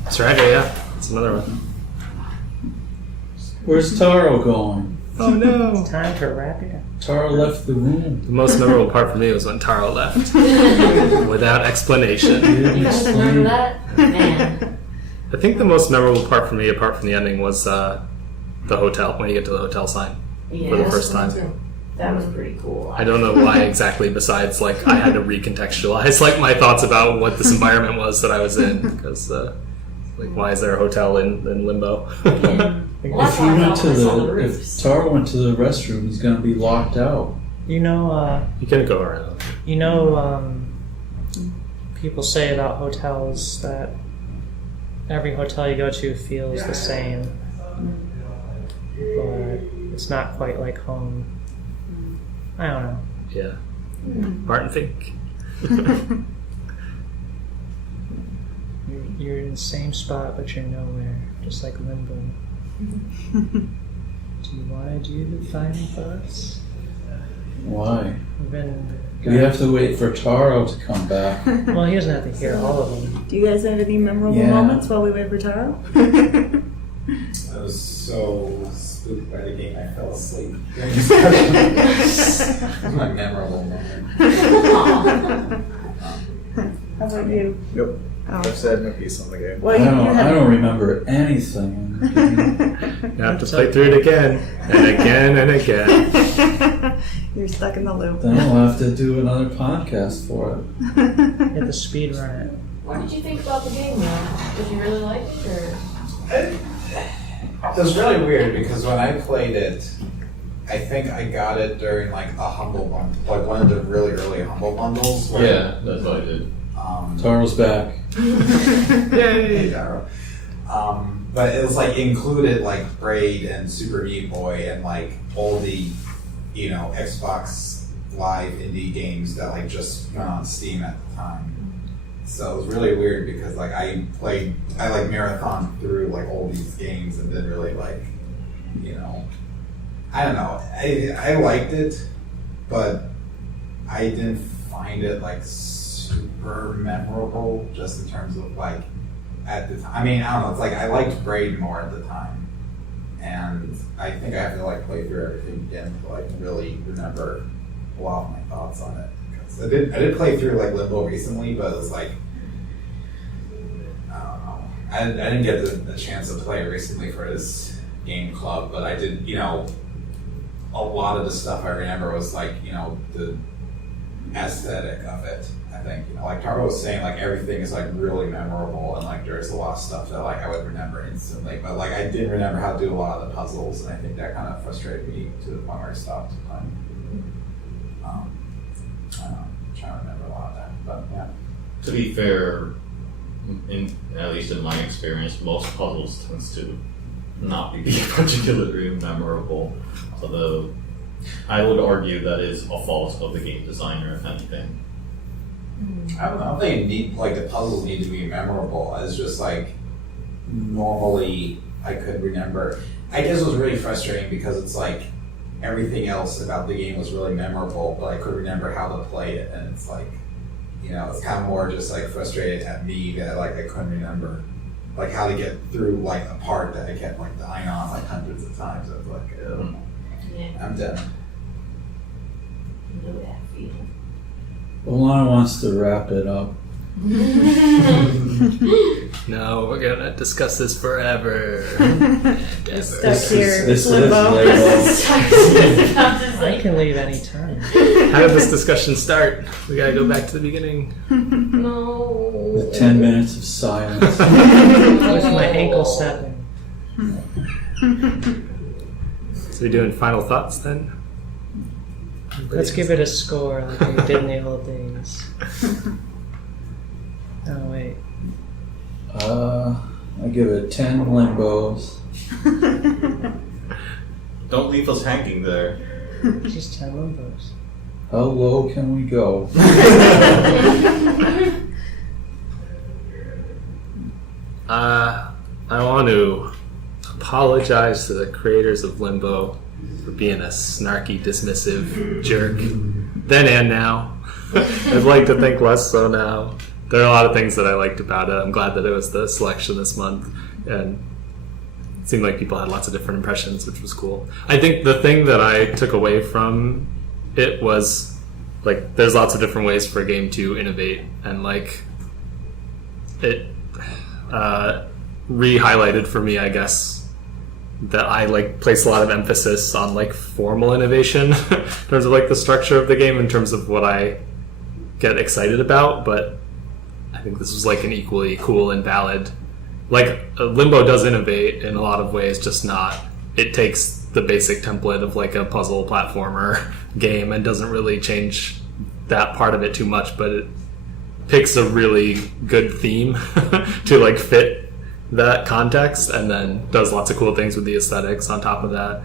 Strider, yeah. It's another one. Where's Taro going? Oh no. It's time to wrap it up. Taro left the room. The most memorable part for me was when Taro left. Without explanation. You guys remember that? Man. I think the most memorable part for me, apart from the ending, was the hotel, when you get to the hotel sign for the Yeah, first time. that was pretty cool. I don't know why exactly, besides like I had to recontextualize like my thoughts about what this environment was that I was in, because like why is there a hotel in Limbo? Yeah. Well, that's If how he I went felt to when I saw the the roofs. if Taro went to the restroom, he's gonna be locked out. You know, You can go around. people say about hotels that every hotel you go to feels the same, but it's not quite like home. I don't know. Yeah. Martin Fink. You're in the same spot, but you're nowhere, just like Limbo. Do you want to do the final thoughts? Why? We've been. We have to wait for Taro to come back. Well, he doesn't have to hear all of them. Do you guys have any memorable Yeah. moments while we wait for Taro? I was so spooked by the game I fell asleep. My memorable moment. How about you? Nope. Oh. I've said my piece on the game. Well, I you don't have. remember anything. You have to play through it again and again and again. You're stuck in the loop. Then we'll have to do another podcast for it. You have to speed run it. What did you think about the game, though? Did you really like it, or? It was really weird because when I played it, I think I got it during like a humble bundle, like one of the really early humble bundles. Where, Yeah, that's what I did. Taro's back. Yay! Taro. But it was like included like Braid and Super Meat Boy and like all the, Xbox Live indie games that like just went on Steam at the time. So it was really weird because like I marathon through like all these games and then really like, I don't know. I liked it, but I didn't find it like super memorable just in terms of like at the time. I mean, I don't know. It's like I liked Braid more at the time, and I think I have to like play through everything again to like really remember a lot of my thoughts on it. Because I did play through like Limbo recently, but it was like I don't know. I didn't get the chance to play it recently for this game club, but I did. A lot of the stuff I remember was like the aesthetic of it. I think like Taro was saying, like everything is like really memorable, and like there's a lot of stuff that like I would remember instantly, but like I didn't remember how to do a lot of the puzzles, and I think that kind of frustrated me to the point where I stopped playing. I don't know, I'm trying to remember a lot of that, but yeah. To be fair, at least in my experience, most puzzles tends to not be particularly memorable. Although I would argue that is a fault of the game designer, if anything. I don't think the puzzles need to be memorable. It's just like normally I could remember. I guess it was really frustrating because it's like everything else about the game was really memorable, but I couldn't remember how to play it, and it's like it's kind of more just like frustrated at me that like I couldn't remember like how to get through like a part that I kept like dying on like hundreds of times. I was like, Yeah. I'm done. I know that feeling. Alana wants to wrap it up. No, we're gonna discuss this forever. Stuck here. This is Limbo. Limbo. I can leave any time. How did this discussion start? We gotta go back to the beginning. No. With 10 minutes of silence. With my ankle snapping. So we doing final thoughts then? Let's give it a score like we did in the old days. Oh, wait. I give it 10 Limbos. Don't leave us hanging there. Just 10 Limbos. How low can we go? I want to apologize to the creators of Limbo for being a snarky, dismissive jerk. Then and now. I'd like to think less so now. There are a lot of things that I liked about it. I'm glad that it was the selection this month, and it seemed like people had lots of different impressions, which was cool. I think the thing that I took away from it was, like, there's lots of different ways for a game to innovate, and, like, it re-highlighted for me, I guess, that I, like, place a lot of emphasis on, like, formal innovation in terms of, like, the structure of the game, in terms of what I get excited about, but I think this was like an equally cool and valid. Like, Limbo does innovate in a lot of ways, just not. It takes the basic template of like a puzzle platformer game and doesn't really change that part of it too much, but it picks a really good theme to like fit that context, and then does lots of cool things with the aesthetics on top of that.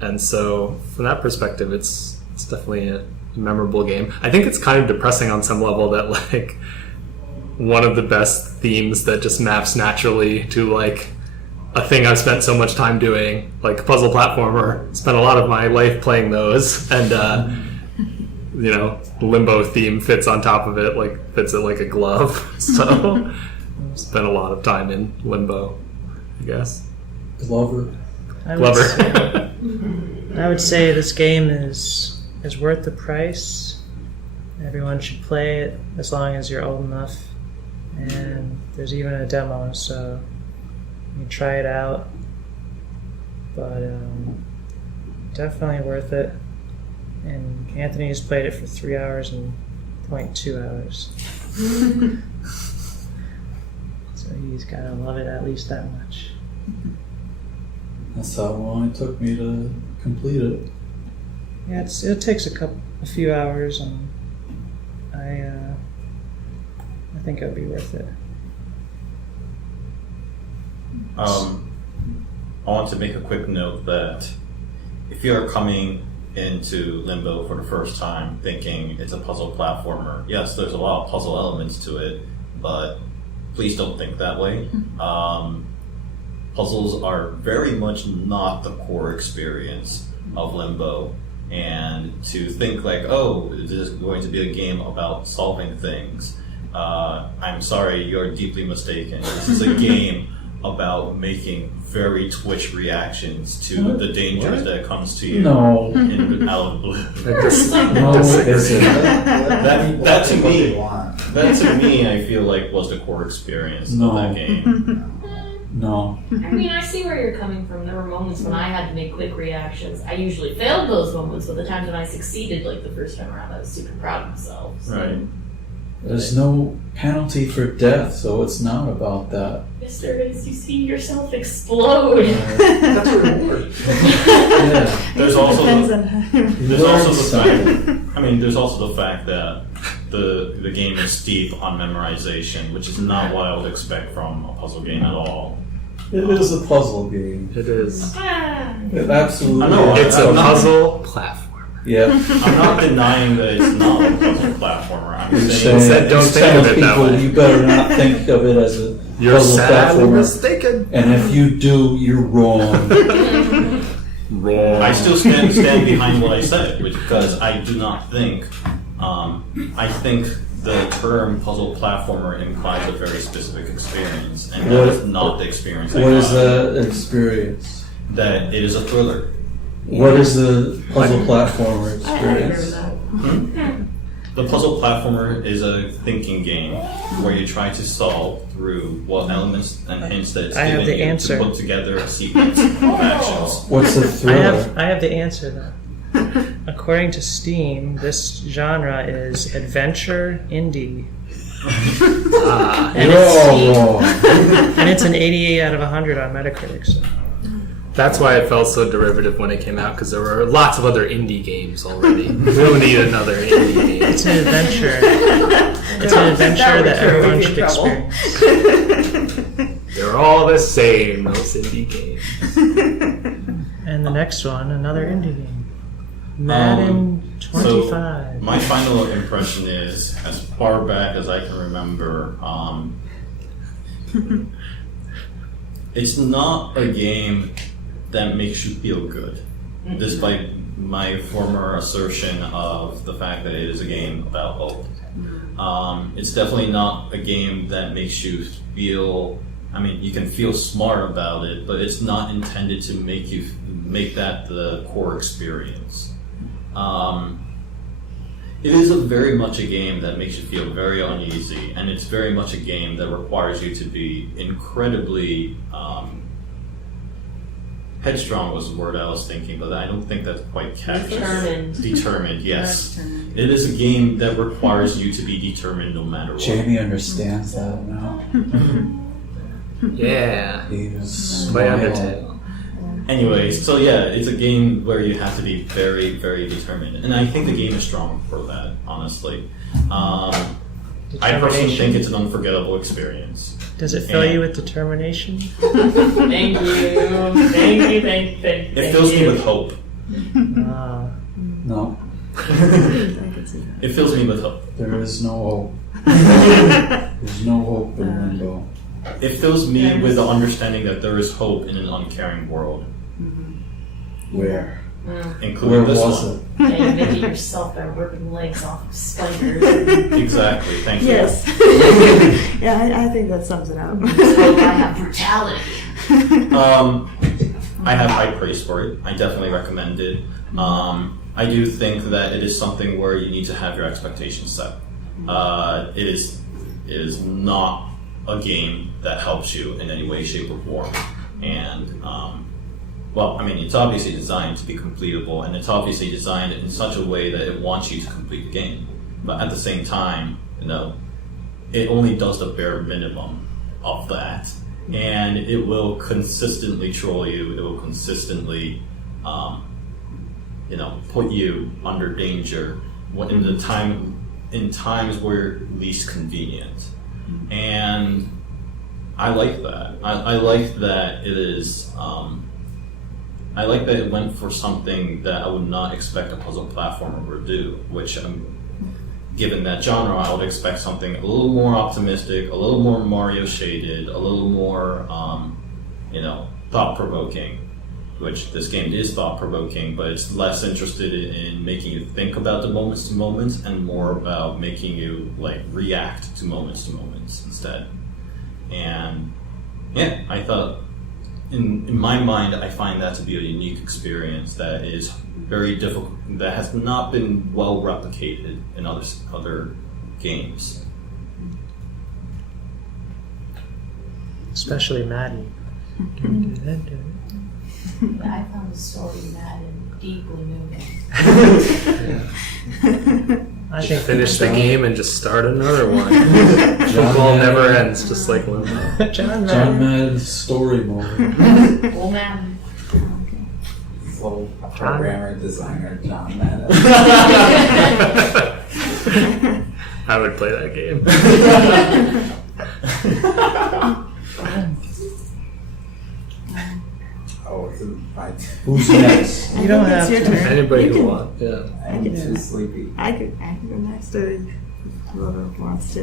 And so from that perspective, it's definitely a memorable game. I think it's kind of depressing on some level that like one of the best themes that just maps naturally to like a thing I've spent so much time doing, like puzzle platformer, spent a lot of my life playing those, and the Limbo theme fits on top of it, like fits it like a glove. So spent a lot of time in Limbo, I guess. Glover. I Glover. would say this game is worth the price. Everyone should play it as long as you're old enough. And there's even a demo, so you can try it out. But definitely worth it. And Anthony has played it for 3 hours and 4.2 hours. So he's gotta love it at least that much. That's how long it took me to complete it. Yeah, it takes a few hours, and I think it'll be worth it. I want to make a quick note that if you're coming into Limbo for the first time thinking it's a puzzle platformer, yes, there's a lot of puzzle elements to it, but please don't think that way. Puzzles are very much not the core experience of Limbo, and to think like, oh, this is going to be a game about solving things, I'm sorry, you're deeply mistaken. This is a game about making very twitch reactions to the dangers that comes to you No. out of the blue. No, it isn't. That to What me, they want. that to me, I feel like was the core experience No. of that game. No. I mean, I see where you're coming from. There were moments when I had to make quick reactions. I usually failed those moments, but the times when I succeeded, like the first time around, I was super proud of myself. So. Right. There's no penalty for death, so it's not about that. Yes, there is. You see yourself explode. That's a reward. Yeah. There's also Depends the, on there's Learn also the fact. something. I mean, there's also the fact that the game is steep on memorization, which is not what I would expect from a puzzle game at all. It is a puzzle game. It is. It absolutely I know, is. It's a puzzle platform. Yeah. I'm not denying that it's not a puzzle platformer. I'm You're saying said don't it's think telling of it that people way. You better not think of it as a You're puzzle sadly platformer. mistaken. And if you do, you're wrong. Wrong. I still stand behind what I said, because I do not think. I think the term puzzle platformer implies a very specific experience, and that is not the experience. I What is got. the experience? That it is a thriller. What is the puzzle platformer I agree with experience? that. The puzzle platformer is a thinking game where you try to solve through what elements and hints that it's I have given the you answer. to put together a sequence of actions. What's a thriller? I have the answer though. According to Steam, this genre is adventure indie, and You're it's, all wrong. and it's an 88 out of 100 on Metacritic. So. That's why it felt so derivative when it came out, because there were lots of other indie games already. We don't need another indie game. It's an adventure. It's an adventure that everyone should experience. They're all the same, those indie games. And the next one, another indie game. Madden 25. So my final impression is, as far back as I can remember, it's not a game that makes you feel good, despite my former assertion of the fact that it is a game about hope. It's definitely not a game that makes you feel. I mean, you can feel smart about it, but it's not intended to make that the core experience. It is very much a game that makes you feel very uneasy, and it's very much a game that requires you to be incredibly headstrong was the word I was thinking, but I don't think that's quite captured. Determined. Determined, yes. It is a game that requires you to be determined no matter what. Jamie understands that now. Yeah. He was Play smiling. Undertale. Anyway, so yeah, it's a game where you have to be very, very determined, and I think the game is strong for that. Honestly, I personally think it's an unforgettable experience. Does it fill you with determination? Thank you. Thank you. Thank It fills me with hope. No, It fills me with hope. there is no hope. There's no hope in Limbo. It fills me with the understanding that there is hope in an uncaring world, Where? including Where this was one. it? Yeah, you make it yourself by ripping legs off of spiders. Exactly. Thank you. Yes. Yeah, I think that sums it up. So I have brutality. I have high praise for it. I definitely recommend it. I do think that it is something where you need to have your expectations set. It is not a game that helps you in any way, shape, or form. And, well, I mean, it's obviously designed to be completable, and it's obviously designed in such a way that it wants you to complete the game. but at the same time, it only does the bare minimum of that, and it will consistently troll you. It will consistently, put you under danger in times where least convenient. And I like that. I like that it is. I like that it went for something that I would not expect a puzzle platformer to do, which, given that genre, I would expect something a little more optimistic, a little more Mario shaded, a little more, thought-provoking, which this game is thought-provoking, but it's less interested in making you think about the moments to moments and more about making you, react to moments instead. And, yeah, I thought, in my mind, I find that to be a unique experience that is very difficult, that has not been well replicated in other games. Especially Maddie. I found the story mad and deeply moving. I think Finish the game and just start another one. Football never ends, just like Limbo. John John Madden's story mode. Oh man. Full programmer, designer, John Madden. I would play that game. Oh, it's my Who's next? You don't It's have your to. turn. Anybody You who can- wants. Yeah. I'm too sleepy. I could go next to whoever wants to.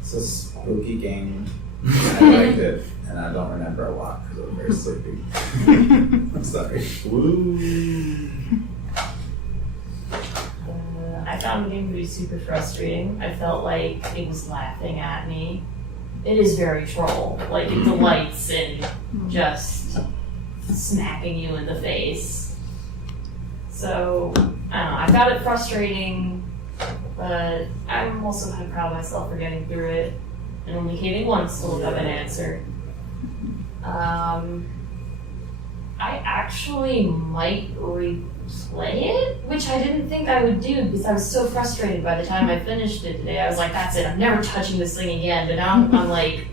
It's a spooky game. I liked it, and I don't remember a lot because I was very sleepy. I'm sorry. I found the game to be super frustrating. I felt like it was laughing at me. It is very troll. Like, it delights in just smacking you in the face. So, I don't know. I found it frustrating, but I'm also kind of proud of myself for getting through it and only caving once to look up an answer. I actually might replay it, which I didn't think I would do because I was so frustrated by the time I finished it today. I was like, that's it, I'm never touching this thing again. But now I'm like,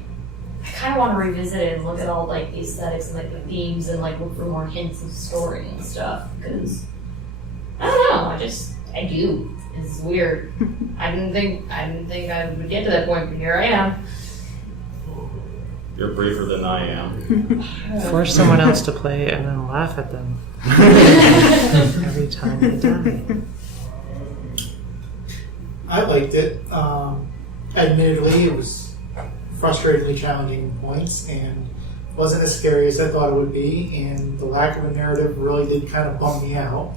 I kind of want to revisit it and look at all the aesthetics and the themes and look for more hints of story and stuff because I don't know. I do. It's weird. I didn't think I would get to that point, but here I am. You're braver than I am. Force someone else to play and then laugh at them every time they die. I liked it. Admittedly, it was frustratingly challenging points and wasn't as scary as I thought it would be, and the lack of a narrative really did kind of bum me out.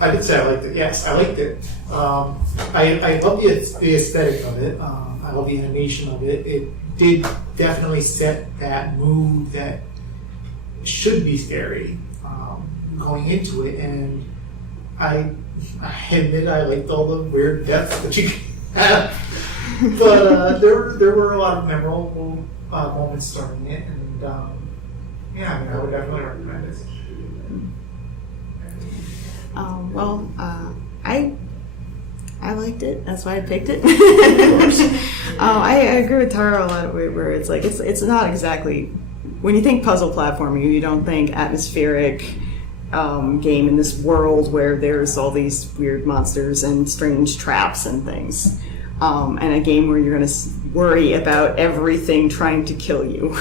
I did say I liked it. Yes, I liked it. I love the aesthetic of it. I love the animation of it. It did definitely set that mood that should be scary going into it, and I admit I liked all the weird deaths that you have. But there were a lot of memorable moments during it, and I would definitely recommend it. I liked it. That's why I picked it. I agree with Taro a lot where it's it's not exactly, when you think puzzle platforming, you don't think atmospheric game in this world where there's all these weird monsters and strange traps and things. And a game where you're going to worry about everything trying to kill you.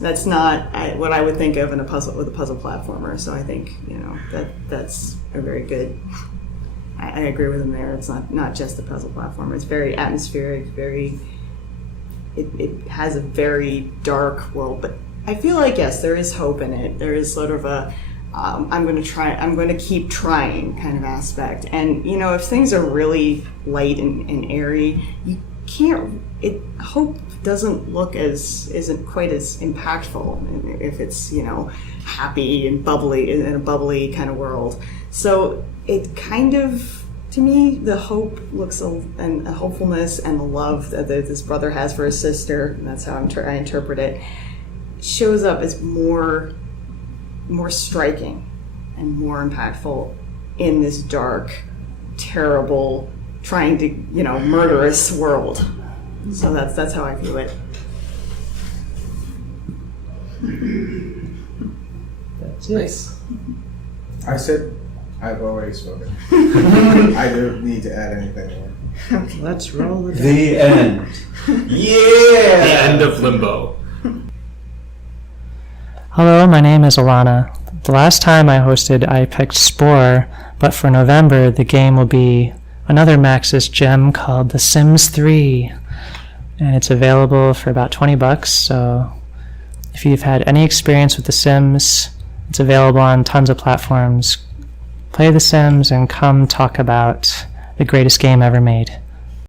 That's not what I would think of with a puzzle platformer. So I think that's a very good. I agree with him there. It's not just a puzzle platformer. It's very atmospheric. It has a very dark world, but I feel like yes, there is hope in it. There is sort of a I'm going to keep trying kind of aspect. And if things are really light and airy, you can't. Hope isn't quite as impactful if it's happy and bubbly in a bubbly kind of world. So it kind of, to me, the hope and the hopefulness and the love that this brother has for his sister, and that's how I interpret it, shows up as more striking and more impactful in this dark terrible, trying to, murderous world. So that's how I view it. That's it. Nice. I've already spoken. I don't need to add anything more. Let's roll the dice. The end. Yeah. The end of Limbo. Hello, my name is Alana. The last time I hosted, I picked Spore, but for November, the game will be another Maxis gem called The Sims 3. And it's available for about $20, so if you've had any experience with The Sims, it's available on tons of platforms. Play The Sims and come talk about the greatest game ever made.